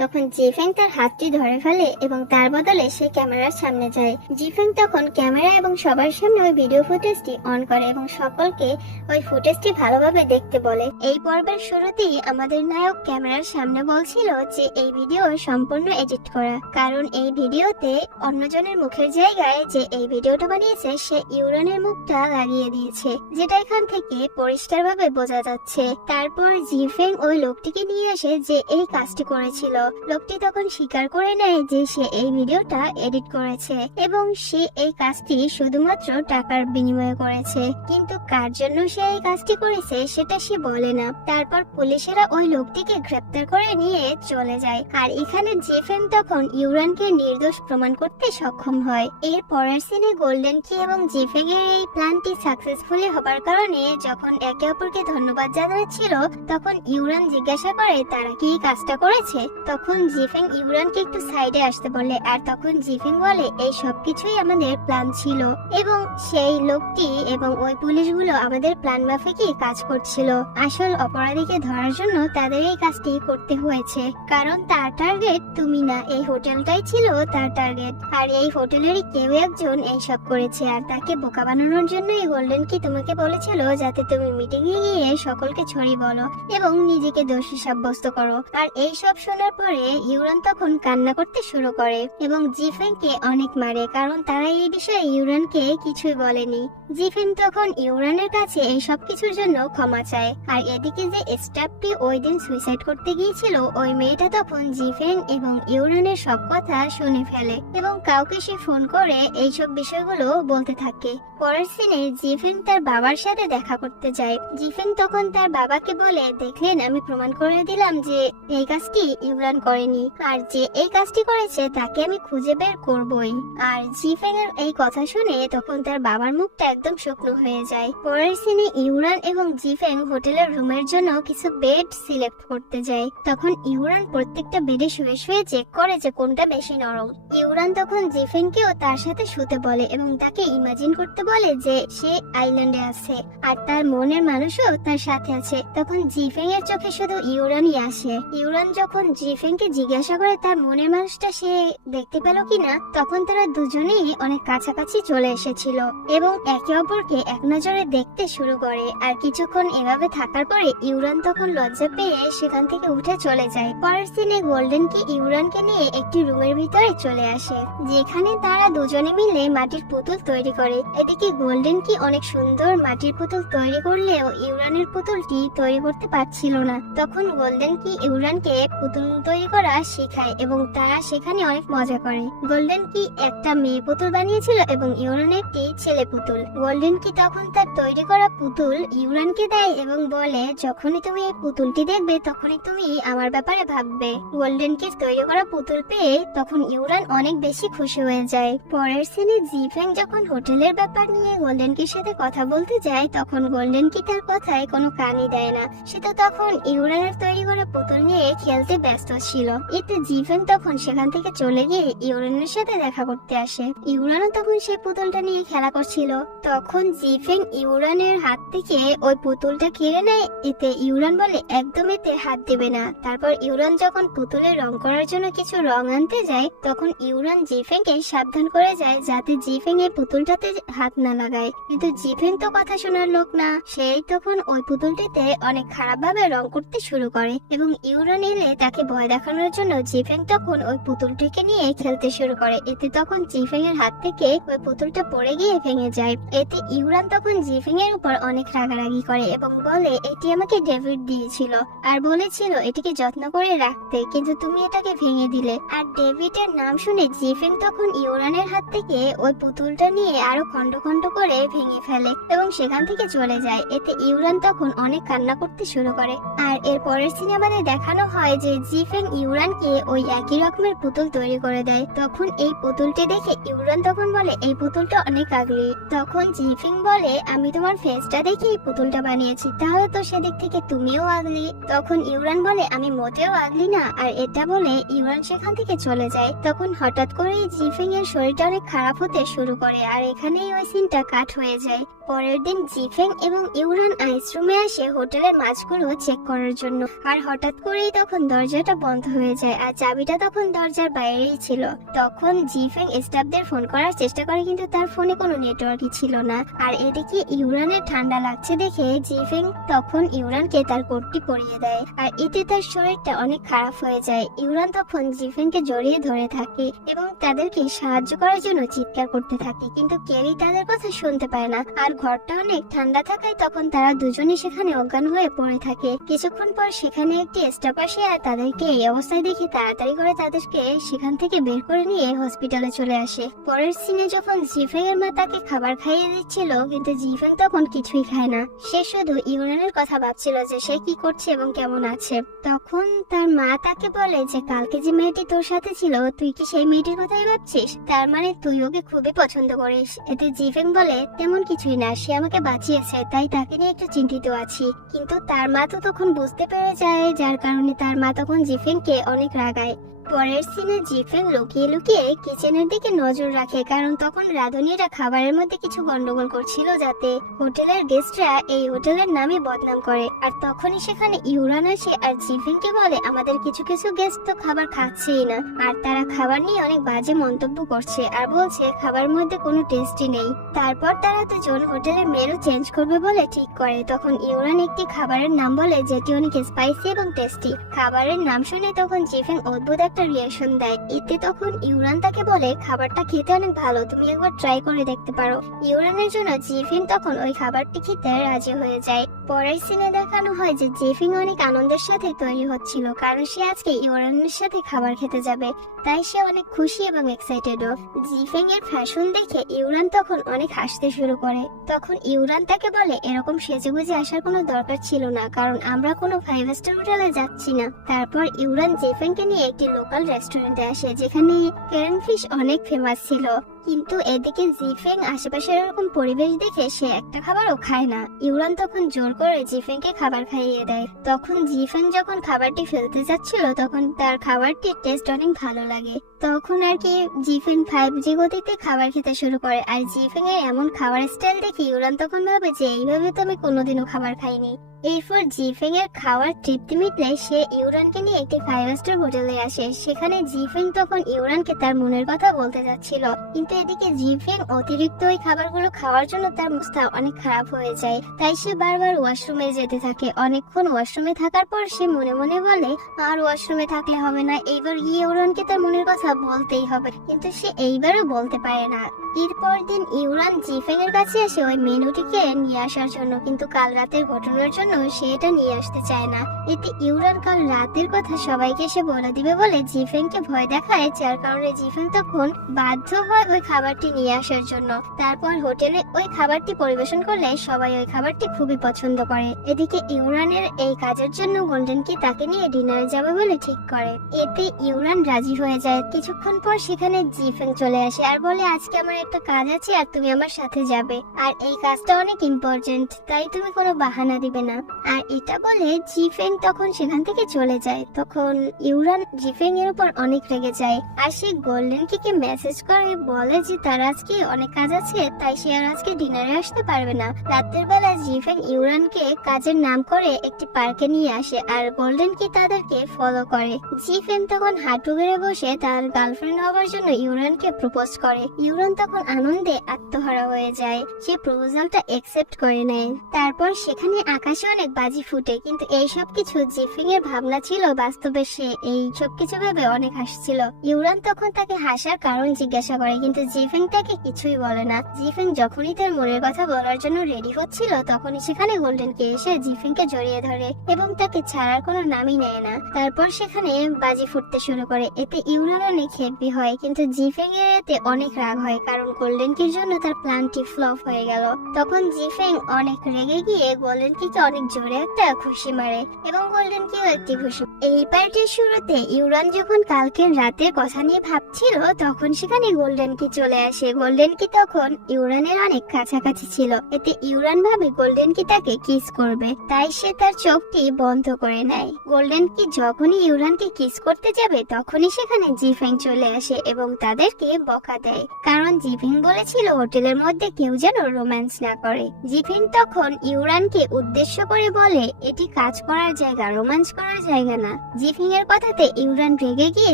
তখন জিফেং তার হাতটি ধরে ফেলে এবং তার বদলে সে ক্যামেরার সামনে যায়। জিফেং তখন ক্যামেরা এবং সবার সামনে ওই ভিডিও ফুটেজটি অন করে এবং সকলকে ওই ফুটেজটি ভালোভাবে দেখতে বলে। এই পর্বের শুরুতেই আমাদের নায়ক ক্যামেরার সামনে বলছিল যে এই ভিডিও সম্পূর্ণ এডিট করা, কারণ এই ভিডিওতে অন্যজনের মুখের জায়গায় যে এই ভিডিওটা বানিয়েছে সে ইউরানের মুখটা লাগিয়ে দিয়েছে, যেটা এখান থেকে পরিষ্কারভাবে বোঝা যাচ্ছে। তারপর জিফেং ওই লোকটিকে নিয়ে আসে যে এই কাজটি করেছিল। লোকটি তখন স্বীকার করে নেয় যে সে এই ভিডিওটা এডিট করেছে এবং সে এই কাজটি শুধুমাত্র টাকার বিনিময়ে করেছে, কিন্তু কার জন্য সে এই কাজটি করেছে সেটা সে বলে না। তারপর পুলিশেরা ওই লোকটিকে গ্রেপ্তার করে নিয়ে চলে যায়। আর এখানে জিফেং তখন ইউরানকে নির্দোষ প্রমাণ করতে সক্ষম হয়। এর পরের সিনে গোল্ডেন কি এবং জিফেং এর এই প্ল্যানটি সাকসেসফুলি হবার কারণে যখন একে অপরকে ধন্যবাদ জানাচ্ছিল, তখন ইউরান জিজ্ঞাসা করে তারা কি কাজটা করেছে। তখন জিফেং ইউরানকে একটু সাইডে আসতে বলে, আর তখন জিফেং বলে, এই সবকিছুই আমাদের প্ল্যান ছিল এবং সেই লোকটি এবং ওই পুলিশগুলো আমাদের প্ল্যান মাফিকই কাজ করছিল। আসল অপরাধীকে ধরার জন্য তাদের এই কাজটি করতে হয়েছে, কারণ তার টার্গেট তুমি না, এই হোটেলটাই ছিল তার টার্গেট। আর এই হোটেলেরই কেউ একজন এইসব করেছে, আর তাকে বোকা বানানোর জন্য এই গোল্ডেন কি তোমাকে বলেছিল যাতে তুমি মিটিং এ গিয়ে সকলকে ছড়িয়ে বলো এবং নিজেকে দোষী সাব্যস্ত করো। আর এই সব শোনার পরে ইউরান তখন কান্না করতে শুরু করে এবং জিফেংকে অনেক মারে, কারণ তারা এই বিষয়ে ইউরানকে কিছুই বলেনি। জিফেং তখন ইউরানের কাছে এই সব কিছুর জন্য ক্ষমা চায়। আর এদিকে যে স্টাফটি ওই দিন সুইসাইড করতে গিয়েছিল ওই মেয়েটা তখন জিফেং এবং ইউরানের সব কথা শুনে ফেলে এবং কাউকে সে ফোন করে এইসব বিষয়গুলো বলতে থাকে। পরের সিনে জিফেং তার বাবার সাথে দেখা করতে যায়। জিফেং তখন তার বাবাকে বলে, দেখলেন আমি প্রমাণ করে দিলাম যে এই কাজটি ইউরান করেনি, আর যে এই কাজটি করেছে তাকে আমি খুঁজে বের করবই। আর জিফেং এর এই কথা শুনে তখন তার বাবার মুখটা একদম শুকনো হয়ে যায়। পরের সিনে ইউরান এবং জিফেং হোটেলের রুমের জন্য কিছু বেড সিলেক্ট করতে যায়। তখন ইউরান প্রত্যেকটা বেডে শুয়ে শুয়ে চেক করে যে কোনটা বেশি নরম। ইউরান তখন জিফেংকেও তার সাথে শুতে বলে এবং তাকে ইমাজিন করতে বলে যে সে আইল্যান্ডে আছে আর তার মনের মানুষও তার সাথে আছে। তখন জিফেং এর চোখে শুধু ইউরানই আসে। ইউরান যখন জিফেংকে জিজ্ঞাসা করে তার মনের মানুষটা সে দেখতে পেল কিনা, তখন তারা দুজনেই অনেক কাছাকাছি চলে এসেছিল এবং একে অপরকে এক নজরে দেখতে শুরু করে। আর কিছুক্ষণ এভাবে থাকার পরে ইউরান তখন লজ্জা পেয়ে সেখান থেকে উঠে চলে যায়। পরের সিনে গোল্ডেন কি ইউরানকে নিয়ে একটি রুমের ভিতরে চলে আসে, যেখানে তারা দুজনে মিলে মাটির পুতুল তৈরি করে। এদিকে গোল্ডেন কি অনেক সুন্দর মাটির পুতুল তৈরি করলেও ইউরানের পুতুলটি তৈরি করতে পারছিল না। তখন গোল্ডেন কি ইউরানকে পুতুল তৈরি করা শেখায় এবং তারা সেখানে অনেক মজা করে। গোল্ডেন কি একটা মেয়ে পুতুল বানিয়েছিল এবং ইউরান একটি ছেলে পুতুল। গোল্ডেন কি তখন তার তৈরি করা পুতুল ইউরানকে দেয় এবং বলে, যখনই তুমি এই পুতুলটি দেখবে তখনই তুমি আমার ব্যাপারে ভাববে। গোল্ডেন কি তৈরি করা পুতুল পেয়ে তখন ইউরান অনেক বেশি খুশি হয়ে যায়। পরের সিনে জিফেং যখন হোটেলের ব্যাপার নিয়ে গোল্ডেন কির সাথে কথা বলতে যায়, তখন গোল্ডেন কি তার কথায় কোনো কানই দেয় না। সে তো তখন ইউরানের তৈরি করা পুতুল নিয়ে খেলতে ব্যস্ত ছিল। এতে জিফেং তখন সেখান থেকে চলে গিয়ে ইউরানের সাথে দেখা করতে আসে। ইউরানও তখন সেই পুতুলটা নিয়ে খেলা করছিল। তখন জিফেং ইউরানের হাত থেকে ওই পুতুলটা কেড়ে নেয়। এতে ইউরান বলে, একদম এতে হাত দেবে না। তারপর ইউরান যখন পুতুলে রং করার জন্য কিছু রং আনতে যায়, তখন ইউরান জিফেংকে সাবধান করে যায় যাতে জিফেং এই পুতুলটাতে হাত না লাগায়। কিন্তু জিফেং তো কথা শোনার লোক না, সেই তখন ওই পুতুলটিতে অনেক খারাপ ভাবে রং করতে শুরু করে এবং ইউরান এলে তাকে ভয় দেখানোর জন্য জিফেং তখন ওই পুতুলটিকে নিয়ে খেলতে শুরু করে। এতে তখন জিফেং এর হাত থেকে ওই পুতুলটা পড়ে গিয়ে ভেঙে যায়। এতে ইউরান তখন জিফেং এর উপর অনেক রাগারাগি করে এবং বলে, এটি আমাকে ডেভিড দিয়েছিল আর বলেছিল এটিকে যত্ন করে রাখতে, কিন্তু তুমি এটাকে ভেঙে দিলে। আর ডেভিডের নাম শুনে জিফেং তখন ইউরানের হাত থেকে ওই পুতুলটা নিয়ে আরো খন্ড খন্ড করে ভেঙে ফেলে এবং সেখান থেকে চলে যায়। এতে ইউরান তখন অনেক কান্না করতে শুরু করে। আর এর পরের সিনেমাতে দেখানো হয় যে জিফেং ইউরানকে ওই একই রকমের পুতুল তৈরি করে দেয়। তখন এই পুতুলটি দেখে ইউরান তখন বলে, এই পুতুলটা অনেক আগলি। তখন জিফেং বলে, আমি তোমার ফেসটা দেখে এই পুতুলটা বানিয়েছি, তাহলে তো সেদিক থেকে তুমিও আগলি। তখন ইউরান বলে, আমি মোটেও আগলি না। আর এটা বলে ইউরান সেখান থেকে চলে যায়। তখন হঠাৎ করে জিফেং এর শরীরটা অনেক খারাপ হতে শুরু করে আর এখানেই ওই সিনটা কাট হয়ে যায়। পরের দিন জিফেং এবং ইউরান আইসরুমে আসে হোটেলের মাছগুলো চেক করার জন্য। আর হঠাৎ করেই তখন দরজাটা বন্ধ হয়ে যায় আর চাবিটা তখন দরজার বাইরেই ছিল। তখন জিফেং স্টাফদের ফোন করার চেষ্টা করে, কিন্তু তার ফোনে কোনো নেটওয়ার্কই ছিল না। আর এদিকে ইউরানের ঠান্ডা লাগছে দেখে জিফেং তখন ইউরানকে তার কোটটি পরিয়ে দেয় আর এতে তার শরীরটা অনেক খারাপ হয়ে যায়। ইউরান তখন জিফেংকে জড়িয়ে ধরে থাকে এবং তাদেরকে সাহায্য করার জন্য চিৎকার করতে থাকে, কিন্তু কেউই তাদের কথা শুনতে পায় না। আর ঘরটা অনেক ঠান্ডা থাকায় তখন তারা দুজনে সেখানে অজ্ঞান হয়ে পড়ে থাকে। কিছুক্ষণ পর সেখানে একটি স্টাফ আসে আর তাদেরকে এই অবস্থায় দেখে তাড়াতাড়ি করে তাদেরকে সেখান থেকে বের করে নিয়ে হসপিটালে চলে আসে। পরের সিনে যখন জিফেং এর মা তাকে খাবার খাইয়ে দিচ্ছিল, কিন্তু জিফেং তখন কিছুই খায় না। সে শুধু ইউরানের কথা ভাবছিল যে সে কি করছে এবং কেমন আছে। তখন তার মা তাকে বলে যে কালকে যে মেয়েটি তোর সাথে ছিল, তুই কি সেই মেয়েটির কথাই ভাবছিস? তার মানে তুই ওকে খুবই পছন্দ করিস। এতে জিফেং বলে, তেমন কিছুই না, সে আমাকে বাঁচিয়েছে, তাই তাকে নিয়ে একটু চিন্তিত আছি। কিন্তু তার মা তো তখন বুঝতে পেরে যায়, যার কারণে তার মা তখন জিফেংকে অনেক রাগায়। পরের সিনে জিফেং লুকিয়ে লুকিয়ে কিচেনের দিকে নজর রাখে, কারণ তখন রাঁধুনিরা খাবারের মধ্যে কিছু গন্ডগোল করছিল যাতে হোটেলের গেস্টরা এই হোটেলের নামে বদনাম করে। আর তখনই সেখানে ইউরান আসে আর জিফেংকে বলে, আমাদের কিছু কিছু গেস্ট তো খাবার খাচ্ছেই না আর তারা খাবার নিয়ে অনেক বাজে মন্তব্য করছে আর বলছে খাবার মধ্যে কোনো টেস্টই নেই। তারপর তারা দুজন হোটেলের মেনু চেঞ্জ করবে বলে ঠিক করে। তখন ইউরান একটি খাবারের নাম বলে যেটি অনেক স্পাইসি এবং টেস্টি। খাবারের নাম শুনে তখন জিফেং অদ্ভুত একটা রিঅ্যাকশন দেয়। এতে তখন ইউরান তাকে বলে, খাবারটা খেতে অনেক ভালো, তুমি একবার ট্রাই করে দেখতে পারো। ইউরানের জন্য জিফেং তখন ওই খাবারটি খেতে রাজি হয়ে যায়। পরের সিনে দেখানো হয় যে জিফিং অনেক আনন্দের সাথে তৈরি হচ্ছিল, কারণ সে আজকে ইউরানের সাথে খাবার খেতে যাবে। তাই সে অনেক খুশি এবং এক্সাইটেডও। জিফিং এর ফ্যাশন দেখে ইউরান তখন অনেক হাসতে শুরু করে। তখন ইউরান তাকে বলে এরকম সেজেগুজে আসার কোনো দরকার ছিল না, কারণ আমরা কোনো 5 স্টার হোটেলে যাচ্ছি না। তারপর ইউরান জিফিং কে নিয়ে একটি লোকাল রেস্টুরেন্টে আসে, যেখানে কেরান ফিশ অনেক ফেমাস ছিল। কিন্তু এদিকে জিফেং আশেপাশের এরকম পরিবেশ দেখে সে একটা খাবারও খায় না। ইউরান তখন জোর করে জিফেং কে খাবার খাইয়ে দেয়। তখন জিফেং যখন খাবারটি ফেলতে যাচ্ছিল, তখন তার খাবারটির টেস্ট অনেক ভালো লাগে। তখন আর কি জিফেং 5G গতিতে খাবার খেতে শুরু করে। আর জিফেং এর এমন খাবার স্টাইল দেখে ইউরান তখন ভাবে যে এইভাবে তো আমি কোনোদিনও খাবার খাইনি। এরপর জিফেং এর খাওয়ার তৃপ্তি মিটলে সে ইউরানকে নিয়ে একটি 5 স্টার হোটেলে আসে। সেখানে জিফেং তখন ইউরানকে তার মনের কথা বলতে যাচ্ছিল, কিন্তু এদিকে জিফেং অতিরিক্ত ওই খাবারগুলো খাওয়ার জন্য তার মুখটা অনেক খারাপ হয়ে যায়। তাই সে বারবার ওয়াশরুমে যেতে থাকে। অনেকক্ষণ ওয়াশরুমে থাকার পর সে মনে মনে বলে আর ওয়াশরুমে থাকলে হবে না, এইবার ইউরানকে তার মনের কথা বলতেই হবে। কিন্তু সে এইবারও বলতে পারে না। এরপর দিন ইউরান জিফেং এর কাছে আসে ওই মেনুটিকে নিয়ে আসার জন্য, কিন্তু কাল রাতের ঘটনার জন্য সে এটা নিয়ে আসতে চায় না। এতে ইউরান কাল রাতের কথা সবাইকে সে বলে দিবে বলে জিফেং কে ভয় দেখায়, যার কারণে জিফেং তখন বাধ্য হয় ওই খাবারটি নিয়ে আসার জন্য। তারপর হোটেলে ওই খাবারটি পরিবেশন করলে সবাই ওই খাবারটি খুবই পছন্দ করে। এদিকে ইউরানের এই কাজের জন্য গোল্ডেন কি তাকে নিয়ে ডিনারে যাবে বলে ঠিক করে। এতে ইউরান রাজি হয়ে যায়। কিছুক্ষণ পর সেখানে জিফেং চলে আসে আর বলে আজকে আমার একটা কাজ আছে আর তুমি আমার সাথে যাবে, আর এই কাজটা অনেক ইম্পর্টেন্ট, তাই তুমি কোনো বাহানা দিবে না। আর এটা বলে জিফেং তখন সেখান থেকে চলে যায়। তখন ইউরান জিফেং এর উপর অনেক রেগে যায় আর সে গোল্ডেন কে মেসেজ করে বলে যে তার আজকে অনেক কাজ আছে, তাই সে আর আজকে ডিনারে আসতে পারবে না। রাতের বেলা জিফেং ইউরানকে কাজের নাম করে একটি পার্কে নিয়ে আসে আর গোল্ডেন কি তাদেরকে ফলো করে। জিফেং তখন হাঁটু গেড়ে বসে তার গার্লফ্রেন্ড হওয়ার জন্য ইউরানকে প্রপোজ করে। ইউরান তখন আনন্দে আত্মহারা হয়ে যায়। সে প্রপোজালটা একসেপ্ট করে নেয়। তারপর সেখানে আকাশে অনেক বাজি ফুটে, কিন্তু এই সব কিছু জিফিং এর ভাবনা ছিল, বাস্তবে সে এই সব কিছু ভেবে অনেক হাসছিল। ইউরান তখন তাকে হাসার কারণ জিজ্ঞাসা করে, কিন্তু জিফিং তাকে কিছুই বলে না। জিফিং যখনই তার মনের কথা বলার জন্য রেডি হচ্ছিল, তখনই সেখানে গোল্ডেন কে এসে জিফিং কে জড়িয়ে ধরে এবং তাকে ছাড়ার কোনো নামই নেয় না। তারপর সেখানে বাজি ফুটতে শুরু করে। এতে ইউরান অনেক হ্যাপি হয়, কিন্তু জিফিং এর এতে অনেক রাগ হয়, কারণ গোল্ডেন কির জন্য তার প্ল্যানটি ফ্লপ হয়ে গেল। তখন জিফেং অনেক রেগে গিয়ে গোল্ডেন কিকে অনেক জোরে একটা খুশি মারে এবং গোল্ডেন কিও একটি খুশি। এই পার্টির শুরুতে ইউরান যখন কালকের রাতের কথা নিয়ে ভাবছিল, তখন সেখানে গোল্ডেন কি চলে আসে। গোল্ডেন কি তখন ইউরানের অনেক কাছাকাছি ছিল। এতে ইউরান ভাবে গোল্ডেন কি তাকে কিস করবে, তাই সে তার চোখটি বন্ধ করে নেয়। গোল্ডেন কি যখনই ইউরানকে কিস করতে যাবে, তখনই সেখানে জিফেং চলে আসে এবং তাদেরকে বকা দেয়, কারণ জিফেং বলেছিল হোটেলের মধ্যে কেউ যেন রোম্যান্স না করে। জিফেং তখন ইউরানকে উদ্দেশ্য করে বলে এটি কাজ করার জায়গা, রোম্যান্স করার জায়গা না। জিফেং এর কথাতে ইউরান রেগে গিয়ে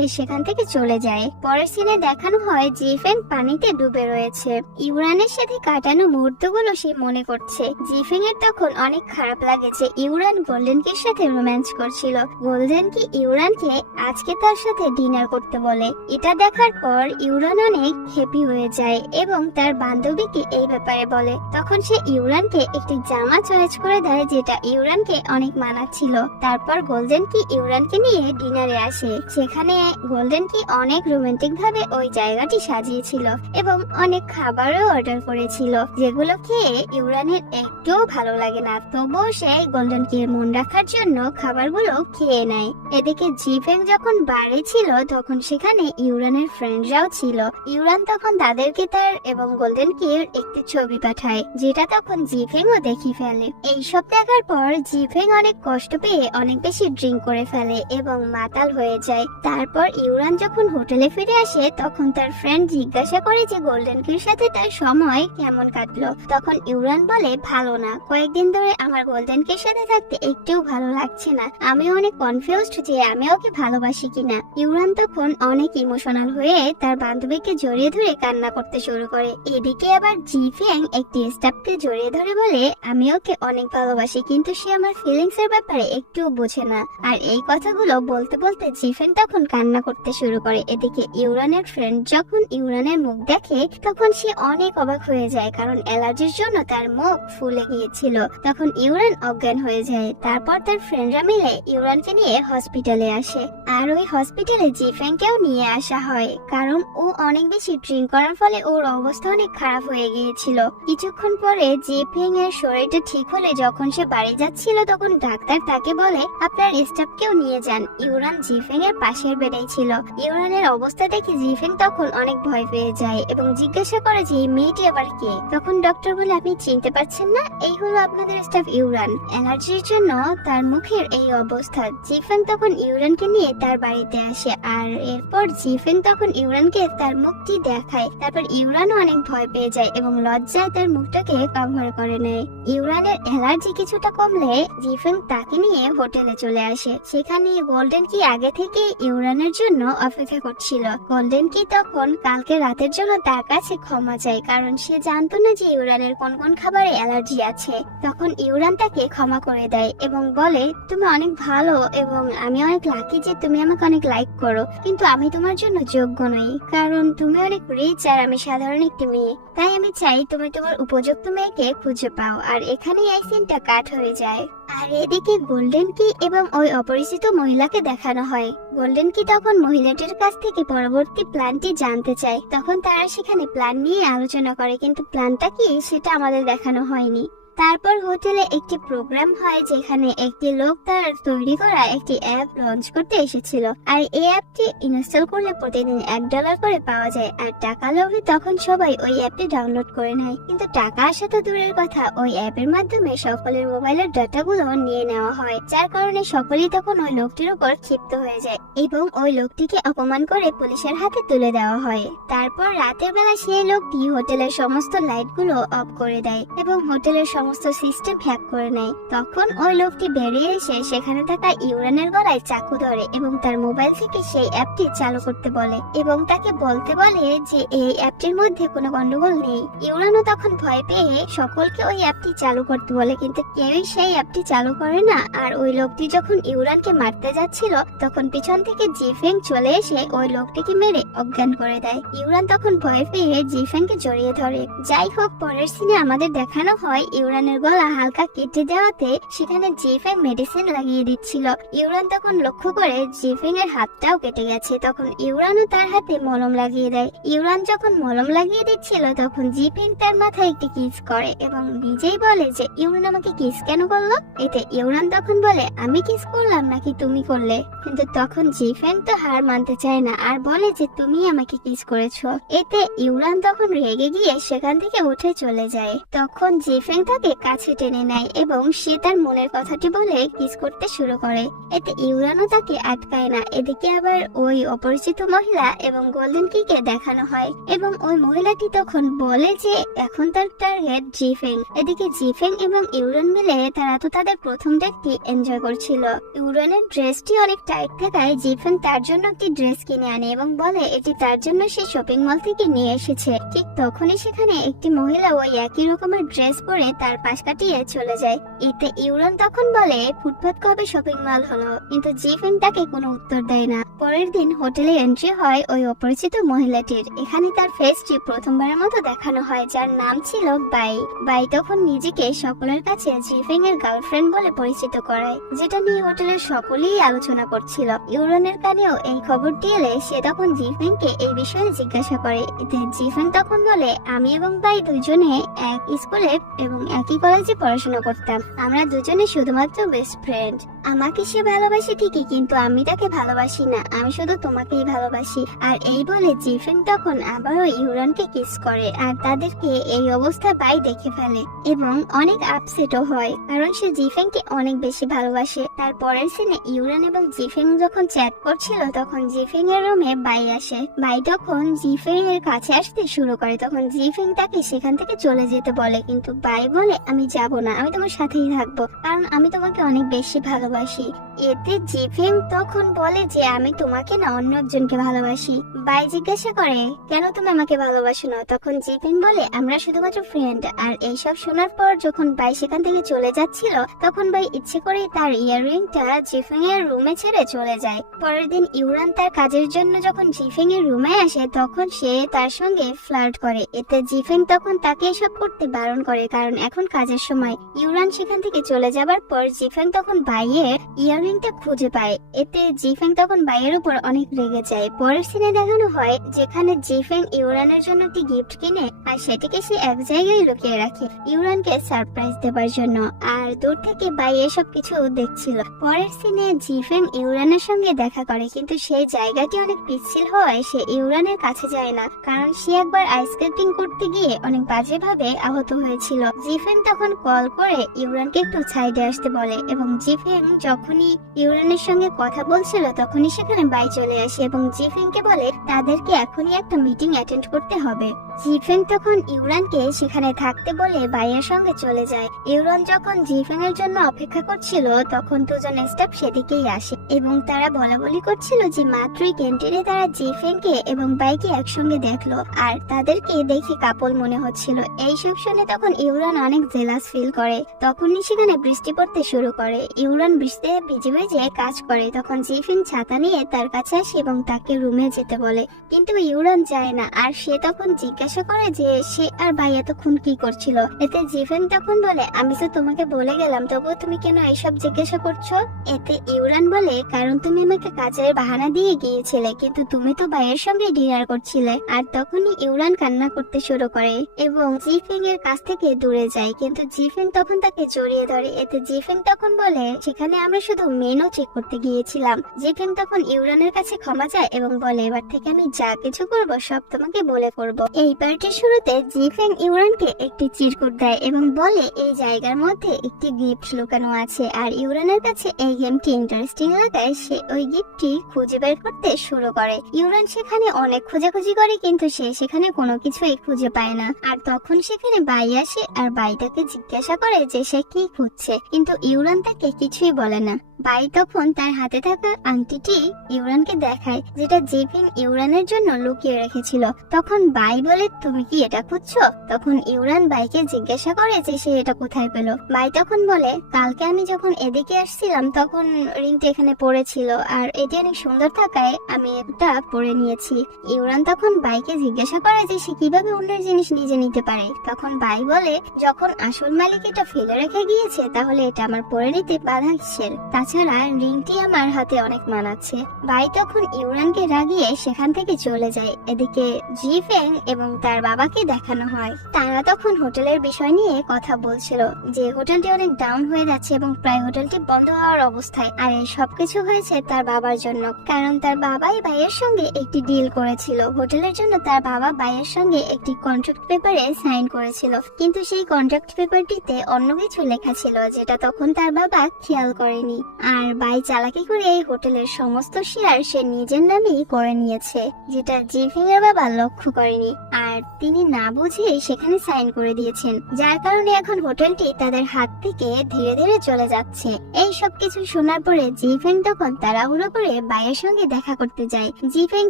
সেখান থেকে চলে যায়। পরের সিনে দেখানো হয় জিফেং পানিতে ডুবে রয়েছে। ইউরানের সাথে কাটানো মুহূর্তগুলো সে মনে করছে। জিফেং এর তখন অনেক খারাপ লাগেছে ইউরান গোল্ডেন কির সাথে রোম্যান্স করছিল। গোল্ডেন কি ইউরানকে আজকে তার সাথে ডিনার করতে বলে। এটা দেখার পর ইউরান অনেক হ্যাপি হয়ে যায় এবং তার বান্ধবীকে এই ব্যাপারে বলে। তখন সে ইউরানকে একটি জামা চয়েস করে দেয়, যেটা ইউরানকে অনেক মানাচ্ছিল। তারপর গোল্ডেন কি ইউরানকে নিয়ে ডিনারে আসে। সেখানে গোল্ডেন কি অনেক রোমান্টিক ভাবে ওই জায়গাটি সাজিয়েছিল এবং অনেক খাবারও অর্ডার করেছিল, যেগুলো খেয়ে ইউরানের একটুও ভালো লাগে না। তবুও সে গোল্ডেন কি মন রাখার জন্য খাবারগুলো খেয়ে নেয়। এদিকে জিফেং যখন বাড়ি ছিল, তখন সেখানে ইউরানের ফ্রেন্ডরাও ছিল। ইউরান তখন তাদেরকে তার এবং গোল্ডেন কির একটি ছবি পাঠায়, যেটা তখন জিফেংও দেখি ফেলে। এইসব দেখার পর জিফেং অনেক কষ্ট পেয়ে অনেক বেশি ড্রিঙ্ক করে ফেলে এবং মাতাল হয়ে যায়। তারপর ইউরান যখন হোটেলে ফিরে আসে, তখন তার ফ্রেন্ড জিজ্ঞাসা করে যে গোল্ডেন কির সাথে তার সময় কেমন কাটলো। তখন ইউরান বলে ভালো না, কয়েকদিন ধরে আমার গোল্ডেন কির সাথে থাকতে একটু ভালো লাগছে না। আমি অনেক কনফিউজড যে আমি ওকে ভালোবাসি কিনা। ইউরান তখন অনেক ইমোশনাল হয়ে তার বান্ধবীকে জড়িয়ে ধরে কান্না করতে শুরু করে। এদিকে আবার জিফেং একটি স্টাফকে জড়িয়ে ধরে বলে আমি ওকে অনেক ভালোবাসি, কিন্তু সে আমার ফিলিংস এর ব্যাপারে একটুও বোঝে না। আর এই কথাগুলো বলতে বলতে জিফেন তখন কান্না করতে শুরু করে। এদিকে ইউরানের ফ্রেন্ড যখন ইউরানের মুখ দেখে তখন সে অনেক অবাক হয়ে যায়, কারণ অ্যালার্জির জন্য তার মুখ ফুলে গিয়েছিল। তখন ইউরান অজ্ঞান হয়ে যায়। তারপর তার ফ্রেন্ডরা মিলে ইউরানকে নিয়ে হসপিটালে আসে, আর ওই হসপিটালে জিফেনকেও নিয়ে আসা হয়, কারণ ও অনেক বেশি ড্রিঙ্ক করার ফলে ওর অবস্থা অনেক খারাপ হয়ে গিয়েছিল। কিছুক্ষণ পরে জিফেন এর শরীরটা ঠিক হলে যখন সে বাড়ি যাচ্ছিল তখন ডাক্তার তাকে বলে আপনার স্টাফকেও নিয়ে যান। ইউরান জিফেন এর পাশের বেডেই ছিল। ইউরানের অবস্থা দেখে জিফেন তখন অনেক ভয় পেয়ে যায় এবং জিজ্ঞাসা করে যে এই মেয়েটি আবার কে। তখন ডক্টর বলে আপনি চিনতে পারছেন না, এই হলো আপনাদের স্টাফ ইউরান, অ্যালার্জির জন্য তার মুখের এই অবস্থা। জিফেন তখন ইউরানকে নিয়ে তার বাড়িতে আসে, আর এরপর জিফেন তখন ইউরানকে তার মুখটি দেখায়। তারপর ইউরানও অনেক ভয় পেয়ে যায় এবং লজ্জায় তার মুখটাকে কভার করে নেয়। ইউরানের অ্যালার্জি কিছুটা কমলে জিফেন তাকে নিয়ে হোটেলে চলে আসে। সেখানে গোল্ডেন কি আগে থেকে ইউরানের জন্য অপেক্ষা করছিল। গোল্ডেন কি তখন কালকে রাতের জন্য তার কাছে ক্ষমা চায়, কারণ সে জানতো না যে ইউরানের কোন কোন খাবারে অ্যালার্জি আছে। তখন ইউরান তাকে ক্ষমা করে দেয় এবং বলে তুমি অনেক ভালো এবং আমি অনেক লাকি যে তুমি আমাকে অনেক লাইক করো, কিন্তু আমি তোমার জন্য যোগ্য নই, কারণ তুমি অনেক রিচ আর আমি সাধারণ একটি মেয়ে। তাই আমি চাই তুমি তোমার উপযুক্ত মেয়েকে খুঁজে পাও। আর এখানেই এই সিনটা কাট হয়ে যায়। আর এদিকে গোল্ডেন কি এবং ওই অপরিচিত মহিলাকে দেখানো হয়। গোল্ডেন কি তখন মহিলাটির কাছ থেকে পরবর্তী প্ল্যানটি জানতে চায়। তখন তারা সেখানে প্ল্যান নিয়ে আলোচনা করে, কিন্তু প্ল্যানটা কি সেটা আমাদের দেখানো হয়নি। তারপর হোটেলে একটি প্রোগ্রাম হয় যেখানে একটি লোক তার তৈরি করা একটি অ্যাপ লঞ্চ করতে এসেছিল। আর এই অ্যাপটি ইনস্টল করলে প্রতিদিন $1 করে পাওয়া যায়। আর টাকা লোভে তখন সবাই ওই অ্যাপটি ডাউনলোড করে নেয়, কিন্তু টাকা আসা তো দূরের কথা, ওই অ্যাপের মাধ্যমে সকলের মোবাইলের ডাটাগুলো নিয়ে নেওয়া হয়, যার কারণে সকলেই তখন ওই লোকটির উপর ক্ষিপ্ত হয়ে যায় এবং ওই লোকটিকে অপমান করে পুলিশের হাতে তুলে দেওয়া হয়। তারপর রাতের বেলা সেই লোকটি হোটেলের সমস্ত লাইটগুলো অফ করে দেয় এবং হোটেলের সমস্ত সিস্টেম হ্যাক করে নেয়। তখন ওই লোকটি বেরিয়ে এসে সেখানে থাকা ইউরানের গলায় চাকু ধরে এবং তার মোবাইল থেকে সেই অ্যাপটি চালু করতে বলে এবং তাকে বলতে বলে যে এই অ্যাপটির মধ্যে কোনো গন্ডগোল নেই। ইউরানও তখন ভয় পেয়ে সকলকে ওই অ্যাপটি চালু করতে বলে, কিন্তু কেউই সেই অ্যাপটি চালু করে না। আর ওই লোকটি যখন ইউরানকে মারতে যাচ্ছিল তখন পিছন থেকে জিফেং চলে এসে ওই লোকটিকে মেরে অজ্ঞান করে দেয়। ইউরান তখন ভয় পেয়ে জিফেংকে জড়িয়ে ধরে। যাই হোক, পরের সিনে আমাদের দেখানো হয় ইউরানের গলা হালকা কেটে দেওয়াতে সেখানে জিফেং মেডিসিন লাগিয়ে দিচ্ছিল। ইউরান তখন লক্ষ্য করে জিফেং এর হাতটাও কেটে গেছে। তখন ইউরানও তার হাতে মলম লাগিয়ে দেয়। ইউরান যখন মলম লাগিয়ে দিচ্ছিল তখন জিফেং তার মাথায় একটি কিস করে এবং নিজেই বলে যে ইউরান আমাকে কিস কেন করলো। এতে ইউরান তখন বলে আমি কিস করলাম নাকি তুমি করলে, কিন্তু তখন জিফেং তো হার মানতে চায় না আর বলে যে তুমি আমাকে কিস করেছো। এতে ইউরান তখন রেগে গিয়ে সেখান থেকে উঠে চলে যায়। তখন জিফেং তাকে কাছে টেনে নেয় এবং সে তার মনের কথাটি বলে কিস করতে শুরু করে। এতে ইউরানও তাকে আটকায় না। এদিকে আবার ওই অপরিচিত মহিলা এবং গোল্ডেন কিকে দেখানো হয় এবং ওই মহিলাটি তখন বলে যে এখন তার টার্গেট জিফেং। এদিকে জিফেং এবং ইউরান মিলে তারা তো তাদের প্রথম ডেটটি এনজয় করছিল। ইউরানের ড্রেসটি অনেক টাইট থাকায় জিফেং তার জন্য একটি ড্রেস কিনে আনে এবং বলে এটি তার জন্য সে শপিং মল থেকে নিয়ে এসেছে। ঠিক তখনই সেখানে একটি মহিলা ওই একই রকমের ড্রেস পরে তার পাশ কাটিয়ে চলে যায়। এতে ইউরান তখন বলে ফুটপাত কবে শপিং মল হলো, কিন্তু জিফেং তাকে কোনো উত্তর দেয় না। পরের দিন হোটেলে এন্ট্রি হয় ওই অপরিচিত মহিলাটির। এখানে তার ফেসটি প্রথমবারের মতো দেখানো হয়, যার নাম ছিল বাই। বাই তখন নিজেকে সকলের কাছে জিফেং এর গার্লফ্রেন্ড বলে পরিচিত করায়, যেটা নিয়ে হোটেলের সকলেই আলোচনা করছিল। ইউরানের কানেও এই খবরটি এলে সে তখন জিফেং কে এই বিষয়ে জিজ্ঞাসা করে। এতে জিফেং তখন বলে আমি এবং বাই দুজনে এক স্কুলে এবং একই কলেজে পড়াশোনা করতাম, আমরা দুজনে শুধুমাত্র বেস্ট ফ্রেন্ড। আমাকে সে ভালোবাসে ঠিকই, কিন্তু আমি তাকে ভালোবাসি না, আমি শুধু তোমাকেই ভালোবাসি। আর এই বলে জিফেং তখন আবারও ইউরানকে কিস করে আর তাদেরকে এই অবস্থা বাই দেখে ফেলে এবং অনেক আপসেটও হয়, কারণ সে জিফেংকে অনেক বেশি ভালোবাসে। তারপরের সিনে ইউরান এবং জিফেং যখন চ্যাট করছিল তখন জিফেং এর রুমে বাই আসে। বাই তখন জিফেং এর কাছে আসতে শুরু করে। তখন জিফেং তাকে সেখান থেকে চলে যেতে বলে, কিন্তু বাই বলে বলে আমি যাব না, আমি তোমার সাথেই থাকবো, কারণ আমি তোমাকে অনেক বেশি ভালোবাসি। এতে জিফেং তখন বলে যে আমি তোমাকে না, অন্য একজনকে ভালোবাসি। বাই জিজ্ঞাসা করে কেন তুমি আমাকে ভালোবাসো না? তখন জিফেং বলে আমরা শুধুমাত্র ফ্রেন্ড। আর এইসব শোনার পর যখন বাই সেখান থেকে চলে যাচ্ছিল, তখন বাই ইচ্ছে করে তার ইয়াররিংটা জিফেং এর রুমে ছেড়ে চলে যায়। পরের দিন ইউরান তার কাজের জন্য যখন জিফেং এর রুমে আসে, তখন সে তার সঙ্গে ফ্লার্ট করে। এতে জিফেং তখন তাকে এসব করতে বারণ করে, কারণ এখন কাজের সময়। ইউরান সেখান থেকে চলে যাবার পর জিফেং তখন বাইয়ের ইয়াররিংটা খুঁজে পায়। এতে জিফেং তখন বাইয়ের উপর অনেক রেগে যায়। পরের সিনে দেখানো হয় যেখানে জিফেং ইউরানের জন্য একটি গিফট কিনে, আর সেটিকে সে এক জায়গায় লুকিয়ে রাখে ইউরানকে সারপ্রাইজ দেবার জন্য। আর দূর থেকে বাই এসব কিছু দেখছিল। পরের সিনে জিফেং ইউরানের সঙ্গে দেখা করে, কিন্তু সেই জায়গাটি অনেক পিচ্ছিল হওয়ায় সে ইউরানের কাছে যায় না, কারণ সে একবার আইস স্কেটিং করতে গিয়ে অনেক বাজেভাবে আহত হয়েছিল। জিফেং তখন কল করে ইউরানকে একটু সাইডে আসতে বলে, এবং জিফেং যখনই ইউরানের সঙ্গে কথা বলছিল তখনই সেখানে বাই চলে আসে এবং জিফেংকে বলে তাদেরকে এখনই একটা মিটিং অ্যাটেন্ড করতে হবে। জিফেং তখন ইউরানকে সেখানে থাকতে বলে বাইয়ের সঙ্গে চলে যায়। ইউরান যখন জিফেং এর জন্য অপেক্ষা করছিল, তখন দুজন স্টাফ সেদিকেই আসে এবং তারা বলাবলি করছিল যে মাত্রই ক্যান্টিনে তারা জিফেংকে এবং বাইকে একসঙ্গে দেখলো, আর তাদেরকে দেখে কাপল মনে হচ্ছিল। এইসব শুনে তখন ইউরান অনেক জেলাস ফিল করে। তখনই সেখানে বৃষ্টি পড়তে শুরু করে। ইউরান বৃষ্টিতে ভিজে ভিজে কাজ করে। তখন জিফেং ছাতা নিয়ে তার কাছে আসে এবং তাকে রুমে যেতে বলে, কিন্তু ইউরান যায় না। আর সে তখন জিজ্ঞাসা করে যে সে আর ভাই এতক্ষণ কি করছিল। এতে জিফেং তখন বলে আমি তো তোমাকে বলে গেলাম, তবুও তুমি কেন এইসব জিজ্ঞাসা করছো? এতে ইউরান বলে কারণ তুমি আমাকে কাজের বাহানা দিয়ে গিয়েছিলে, কিন্তু তুমি তো ভাইয়ের সঙ্গে ডিনার করছিলে। আর তখনই ইউরান কান্না করতে শুরু করে এবং জিফেং এর কাছ থেকে দূরে যায়, কিন্তু জিফেং তখন তাকে জড়িয়ে ধরে। এতে জিফেং তখন বলে সেখানে আমরা শুধু মেনু চেক করতে গিয়েছিলাম। জিফেং তখন ইউরানের কাছে ক্ষমা চায় এবং বলে এবার থেকে আমি যা কিছু করব সব তোমাকে বলে করব। এই পার্টির শুরুতে জিফেং ইউরানকে একটি চিরকুট দেয় এবং বলে এই জায়গার মধ্যে একটি গিফট লুকানো আছে, আর ইউরানের কাছে এই গেমটি ইন্টারেস্টিং লাগায় সে ওই গিফটটি খুঁজে বের করতে শুরু করে। ইউরান সেখানে অনেক খোঁজাখুঁজি করে, কিন্তু সে সেখানে কোনো কিছুই খুঁজে পায় না। আর তখন সেখানে বাই আসে আর বাই তাকে জিজ্ঞাসা করে যে সে কি খুঁজছে, কিন্তু ইউরান তাকে কিছুই বলে না। বাই তখন তার হাতে থাকা আংটিটি ইউরানকে দেখায়, যেটা জিফেং ইউরানের জন্য লুকিয়ে রেখেছিল। তখন বাই বলে তুমি কি এটা খুঁজছো? তখন ইউরান বাইকে জিজ্ঞাসা করে যে সে এটা কোথায় পেল। বাই তখন বলে কালকে আমি যখন এদিকে আসছিলাম তখন রিংটা এখানে পড়েছিল, আর এটি অনেক সুন্দর থাকায় আমি এটা পরে নিয়েছি। ইউরান তখন বাইকে জিজ্ঞাসা করে যে সে কিভাবে অন্যের জিনিস নিজে নিতে পারে। তখন বাই বলে যখন আসল মালিক এটা ফেলে রেখে গিয়েছে তাহলে এটা আমার পরে নিতে বাধা কিসের? তাছাড়া রিংটি আমার হাতে অনেক মানাচ্ছে। বাই তখন ইউরানকে রাগিয়ে সেখান থেকে চলে যায়। এদিকে জিফেং এবং তার বাবাকে দেখানো হয়। তারা তখন হোটেলের বিষয় নিয়ে কথা বলছিল, যে হোটেলটি অনেক ডাউন হয়ে যাচ্ছে এবং প্রায় হোটেলটি বন্ধ হওয়ার অবস্থায়। আর এই সবকিছু হয়েছে তার বাবার জন্য, কারণ তার বাবাই ভাইয়ের সঙ্গে একটি ডিল করেছিল। হোটেলের জন্য তার বাবা ভাইয়ের সঙ্গে একটি কন্ট্রাক্ট পেপারে সাইন করেছিল, কিন্তু সেই কন্ট্রাক্ট পেপারটিতে অন্য কিছু লেখা ছিল, যেটা তখন তার বাবা খেয়াল করেনি। আর বাই চালাকি করে এই হোটেলের সমস্ত শেয়ার সে নিজের নামেই করে নিয়েছে, যেটা জিফেং এর বাবা লক্ষ্য করেনি। আর তিনি না বুঝে সেখানে সাইন করে দিয়েছেন, যার কারণে এখন হোটেলটি তাদের হাত থেকে ধীরে ধীরে চলে যাচ্ছে। এই সব কিছু শোনার পরে জিফেং তখন তাড়াহুড়ো করে বাইয়ের সঙ্গে দেখা করতে যায়। জিফেং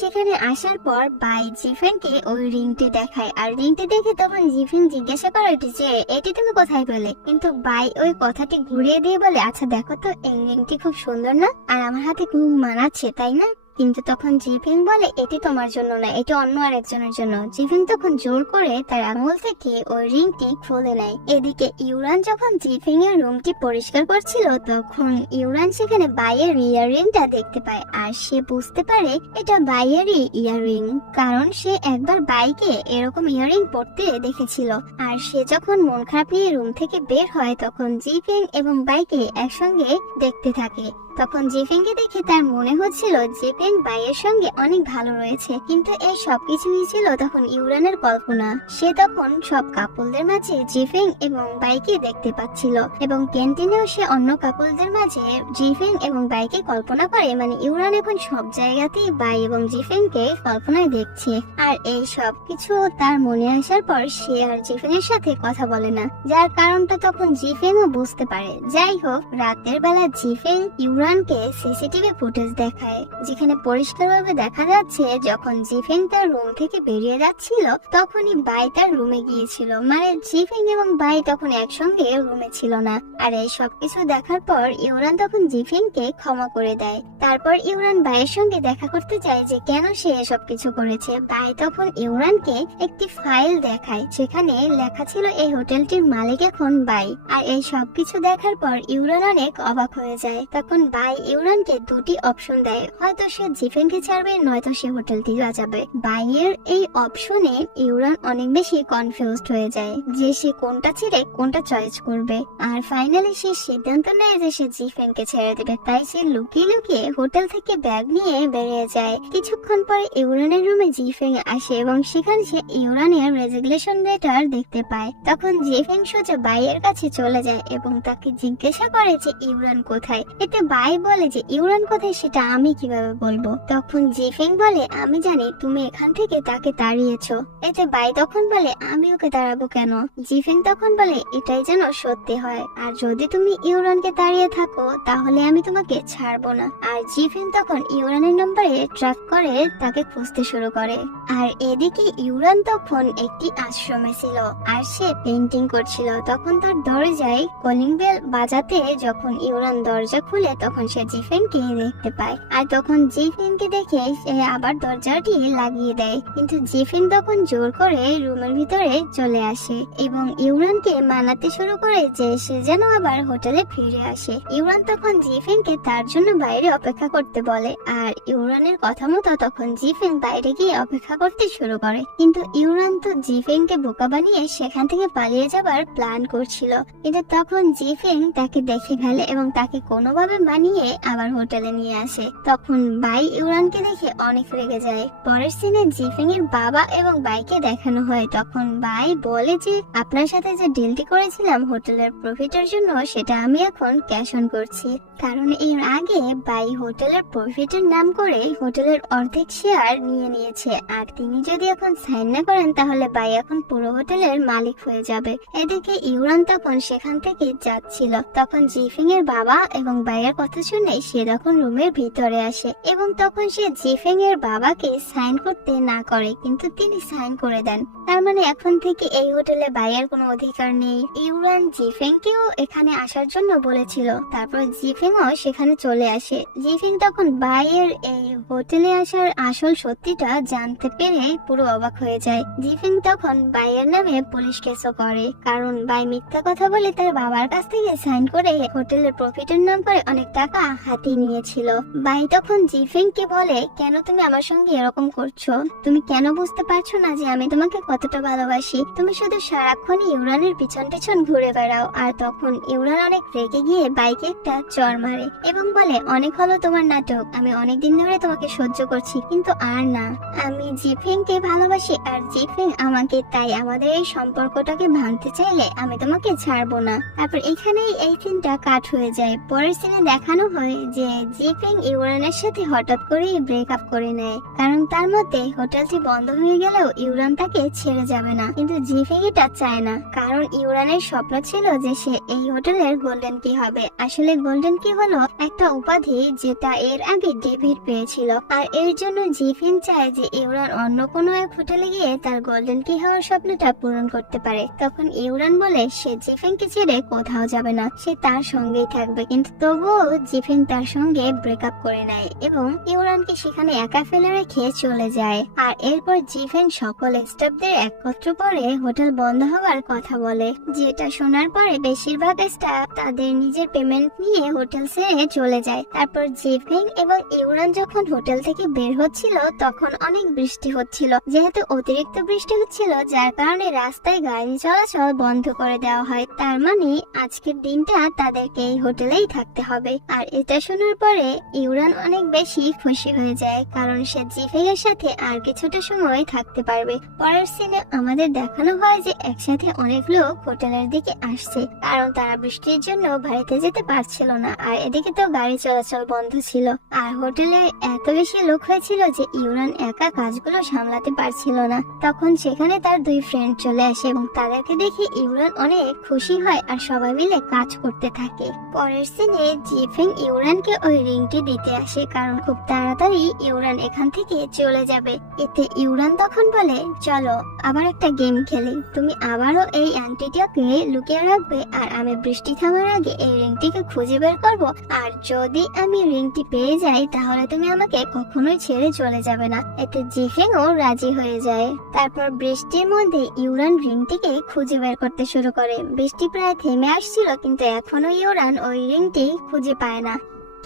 সেখানে আসার পর বাই জিফেংকে ওই রিংটি দেখায়, আর রিংটি দেখে তখন জিফেং জিজ্ঞাসা করে যে এটি তুমি কোথায় পেলে? কিন্তু বাই ওই কথাটি ঘুরিয়ে দিয়ে বলে আচ্ছা দেখো তো, এই রিংটি খুব সুন্দর না, আর আমার হাতে খুব মানাচ্ছে তাই না? কিন্তু তখন জিফেং বলে এটি তোমার জন্য না, এটি অন্য আরেকজনের জন্য। জিফেং তখন জোর করে তার আঙুল থেকে ওই রিংটি খুলে নেয়। এদিকে ইউরান যখন জিফেং এর রুমটি পরিষ্কার করছিল, তখন ইউরান সেখানে বাইয়ের ইয়াররিংটা দেখতে পায়, আর সে বুঝতে পারে এটা বাইয়েরই ইয়াররিং, কারণ সে একবার বাইকে এরকম ইয়াররিং পরতে দেখেছিল। আর সে যখন মন খারাপ নিয়ে রুম থেকে বের হয়, তখন জিফেং এবং বাইকে একসঙ্গে দেখতে থাকে। তখন জিফেংকে দেখে তার মনে হচ্ছিল জিফেং বাইয়ের সঙ্গে অনেক ভালো রয়েছে, কিন্তু এই সবকিছুই ছিল তখন ইউরানের কল্পনা। সে তখন সব কাপলদের মাঝে জিফেং এবং বাইকে দেখতে পাচ্ছিল এবং ক্যান্টিনেও সে অন্য কাপলদের মাঝে জিফেং এবং বাইকে কল্পনা করে, মানে ইউরান এখন সব জায়গাতেই বাই এবং জিফেংকে কল্পনায় দেখছে। আর এই সব কিছু তার মনে আসার পর সে আর জিফেং এর সাথে কথা বলে না, যার কারণটা তখন জিফেংও বুঝতে পারে। যাই হোক, রাতের বেলা জিফেং ইউরানকে সিসিটিভি ফুটেজ দেখায়, যেখানে পরিষ্কারভাবে দেখা যাচ্ছে যখন জিফেং তার রুম থেকে বেরিয়ে যাচ্ছিল তখনই বাই তার রুমে গিয়েছিল, মানে জিফেং এবং বাই তখন একসঙ্গে রুমে ছিল না। আর এই সবকিছু দেখার পর ইউরান তখন জিফেংকে ক্ষমা করে দেয়। তারপর ইউরান বাইয়ের সঙ্গে দেখা করতে চায় যে কেন সে এসব কিছু করেছে। বাই তখন ইউরানকে একটি ফাইল দেখায়, যেখানে লেখা ছিল এই হোটেলটির মালিক এখন বাই। আর এই সবকিছু দেখার পর ইউরান অনেক অবাক হয়ে যায়। তখন বাই ইউরানকে দুটি অপশন দেয়, হয়তো সে জিফেংকে ছাড়বে নয়তো সে হোটেলটি বাঁচাবে। বাইয়ের এই অপশনে ইউরান অনেক বেশি কনফিউজড হয়ে যায় যে সে কোনটা ছেড়ে কোনটা চয়েস করবে। আর ফাইনালি সে সিদ্ধান্ত নেয় যে সে জিফেংকে ছেড়ে দেবে। তাই সে লুকিয়ে লুকিয়ে হোটেল থেকে ব্যাগ নিয়ে বেরিয়ে যায়। কিছুক্ষণ পরে ইউরানের রুমে জিফেং আসে এবং সেখানে সে ইউরানের রেজিগনেশন লেটার দেখতে পায়। তখন জিফেং সোজা বাইয়ের কাছে চলে যায় এবং তাকে জিজ্ঞাসা করে যে ইউরান কোথায়। এতে বাই বলে যে ইউরান কোথায় সেটা আমি কিভাবে বলবো। তখন জিফেং বলে আমি জানি তুমি এখান থেকে তাকে তাড়িয়েছো। এতে বাই তখন বলে আমি ওকে তাড়াবো কেন। জিফেং তখন বলে এটাই যেন সত্যি হয়, আর যদি তুমি ইউরানকে তাড়িয়ে থাকো তাহলে আমি তোমাকে ছাড়বো না। আর জিফেং তখন ইউরানের নম্বরে ট্র্যাক করে তাকে খুঁজতে শুরু করে। আর এদিকে ইউরান তখন একটি আশ্রমে ছিল আর সে পেইন্টিং করছিল। তখন তার দরজায় কলিং বেল বাজাতে যখন ইউরান দরজা খুলে তখন সে জিফেংকে দেখতে পায়। আর তখন জিফেংকে দেখে সে আবার দরজাটি লাগিয়ে দেয়, কিন্তু জিফেং তখন জোর করে রুমের ভিতরে চলে আসে এবং ইউরানকে মানাতে শুরু করে যে সে যেন আবার হোটেলে ফিরে আসে। ইউরান তখন জিফেংকে তার জন্য বাইরে অপেক্ষা করতে বলে, আর ইউরানের কথা মতো তখন জিফেং বাইরে গিয়ে অপেক্ষা করতে শুরু করে। কিন্তু ইউরান তো জিফেংকে বোকা বানিয়ে সেখান থেকে পালিয়ে যাবার প্ল্যান করছিল, কিন্তু তখন জিফেং তাকে দেখে ফেলে এবং তাকে কোনোভাবে মানিয়ে আবার হোটেলে নিয়ে আসে। তখন বাই ইউরানকে দেখে অনেক রেগে যায়। পরের সিনে জিফেং এর বাবা এবং বাইকে দেখানো হয়। তখন বাই বলে যে আপনার সাথে যে ডিলটি করেছিলাম হোটেলের প্রফিটের জন্য সেটা আমি এখন ক্যাশ অন করছি, কারণ এর আগে বাই হোটেলের প্রফিটের নাম করে হোটেলের অর্ধেক শেয়ার নিয়ে নিয়েছে। আর তিনি যদি এখন সাইন না করেন তাহলে বাই এখন পুরো হোটেলের মালিক হয়ে যাবে। এদিকে ইউরান তখন সেখান থেকে যাচ্ছিল। তখন জিফেং এর বাবা এবং বাইয়ের কথা শুনে সে তখন রুমের ভিতরে আসে এবং তখন সে জিফেং এর বাবাকে সাইন করতে না করে, কিন্তু তিনি সাইন করে দেন। তার মানে এখন থেকে এই হোটেলে বাইয়ের কোনো অধিকার নেই। ইউরান জিফেংকেও এখানে আসার জন্য বলেছিল। তারপর জিফেংও সেখানে চলে আসে। জিফেং তখন বাইয়ের এই হোটেলে আসার আসল সত্যিটা জানতে পেরে পুরো অবাক হয়ে যায়। জিফেং তখন বাইয়ের নামে পুলিশ কেসও করে, কারণ বাই মিথ্যা কথা বলে তার বাবার কাছ থেকে সাইন করে হোটেলের প্রফিটের নাম করে অনেক টাকা হাতিয়ে নিয়েছিল। বাই তখন জিফেংকে বলে কেন তুমি আমার সঙ্গে এরকম করছো, তুমি কেন বুঝতে পারছো না যে আমি তোমাকে কতটা ভালোবাসি, তুমি শুধু সারাক্ষণ ইউরানের পিছন পিছন ঘুরে বেড়াও। আর তখন ইউরান অনেক রেগে গিয়ে বাইকে একটা চর মারে এবং বলে অনেক হলো তোমার নাটক, আমি অনেকদিন ধরে তোমাকে সহ্য করছি কিন্তু আর না, আমি জিফেংকে ভালোবাসি আর জিফেং আমাকে, তাই আমাদের এই সম্পর্কটাকে ভাঙতে চাইলে আমি তোমাকে ছাড়বো না। তারপর এখানেই এই সিনটা কাট হয়ে যায়। পরের সিনে দেখানো হয় যে জিফেং ইউরানের সাথে হঠাৎ করেই ব্রেকআপ করে নেয়, কারণ তার মতে হোটেলটি বন্ধ হয়ে গেলেও ইউরান তাকে ছেড়ে যাবে না। কিন্তু জিফেং এটা চায় না, কারণ ইউরানের স্বপ্ন ছিল যে সে এই হোটেলের গোল্ডেন কি হবে। আসলে গোল্ডেন কি হলো একটা উপাধি যেটা এর আগে ডেভিড পেয়েছিল, আর এর জন্য জিফেং চায় যে ইউরান অন্য কোনো এক হোটেলে গিয়ে তার গোল্ডেন কি হওয়ার স্বপ্নটা পূরণ করতে পারে। তখন ইউরান বলে সে জিফেংকে ছেড়ে কোথাও যাবে না, সে তার সঙ্গেই থাকবে। কিন্তু তবুও জিফেং তার সঙ্গে ব্রেকআপ করে নেয় এবং ইউরানকে সেখানে একা ফেলে রেখে চলে যায়। আর এরপর জিফেং সকল স্টাফদের একত্র করে হোটেল বন্ধ হওয়ার কথা বলে, যেটা শোনার পরে বেশিরভাগ স্টাফ তাদের নিজের পেমেন্ট নিয়ে হোটেল ছেড়ে চলে যায়। তারপর জিফেং এবং ইউরান যখন হোটেল থেকে বের হচ্ছিল তখন অনেক বৃষ্টি হচ্ছিল। যেহেতু অতিরিক্ত বৃষ্টি হচ্ছিল যার কারণে রাস্তায় গাড়ি চলাচল বন্ধ করে দেওয়া হয়। তার মানে আজকের দিনটা তাদেরকে এই হোটেলেই থাকতে হবে। আর এটা শোনার পরে ইউরান অনেক বেশি খুশি হয়ে যায়, কারণ সে জিফেং এর সাথে আর কিছুটা সময় থাকতে পারবে। পরের সিনে আমাদের দেখানো হয় যে একসাথে অনেক লোক হোটেলের দিকে আসছে, কারণ তারা বৃষ্টির জন্য বাড়িতে যেতে পারছিল না, আর এদিকে তো গাড়ি চলাচল বন্ধ ছিল। আর হোটেলে এত বেশি লোক হয়েছিল যে ইউরান একা কাজগুলো সামলাতে পারছিল না। তখন সেখানে তার দুই ফ্রেন্ড চলে আসে এবং তাদেরকে দেখে ইউরান অনেক খুশি হয় আর সবাই মিলে কাজ করতে থাকে। পরের সিনে জিফেং ইউরানকে ওই রিংটি দিতে আসে, কারণ খুব তাড়াতাড়ি ইউরান এখান থেকে চলে যাবে। এতে ইউরান তখন বলে, চলো আবার একটা গেম খেলি, তুমি আবারও এই আংটিটাকে লুকিয়ে রাখবে আর আমি বৃষ্টি থামার আগে এই রিংটিকে খুঁজে বের করব, আর যদি আমি রিংটি পেয়ে যাই তাহলে তুমি আমাকে কখনোই ছেড়ে চলে যাবে না। এতে জিফেংও রাজি হয়ে যায়। তারপর বৃষ্টির মধ্যে ইউরান রিংটিকে খুঁজে বের করতে শুরু করে। বৃষ্টি প্রায় থেমে আসছিল, কিন্তু এখনো ইউরান ওই রিংটি খুঁজে পায় না।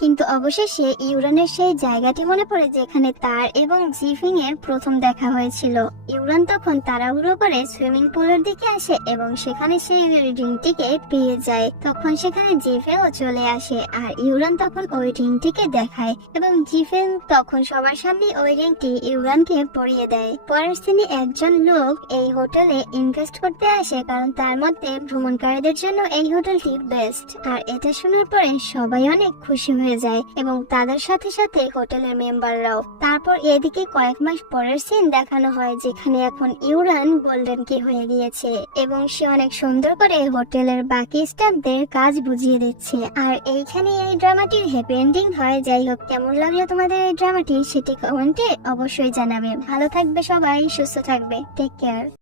কিন্তু অবশেষে ইউরানের সেই জায়গাটি মনে পড়ে যেখানে তার এবং জিফিং এর প্রথম দেখা হয়েছিল। ইউরান তখন তাড়াহুড়ো করে সুইমিং পুলের দিকে আসে এবং সেখানে সেই রিংটিকে পেয়ে যায়। তখন সেখানে জিফেও চলে আসে আর ইউরান তখন ওই রিংটিকে দেখায় এবং জিফেং তখন সবার সামনে ওই রিংটি ইউরানকে পরিয়ে দেয়। পরের দিনে একজন লোক এই হোটেলে ইনভেস্ট করতে আসে, কারণ তার মধ্যে ভ্রমণকারীদের জন্য এই হোটেলটি বেস্ট। আর এটা শোনার পরে সবাই অনেক খুশি হয়ে যায় এবং তাদের সাথে সাথে হোটেলের মেম্বাররাও। তারপর এদিকে কয়েক মাস পরের সিন দেখানো হয় যেখানে এখন ইউরান গোল্ডেন কি হয়ে গিয়েছে এবং সে অনেক সুন্দর করে হোটেলের বাকি স্টাফদের কাজ বুঝিয়ে দিচ্ছে। আর এইখানে এই ড্রামাটির হ্যাপি এন্ডিং হয়। যাই হোক, কেমন লাগলো তোমাদের এই ড্রামাটি সেটি কমেন্টে অবশ্যই জানাবে। ভালো থাকবে সবাই, সুস্থ থাকবে, টেক কেয়ার।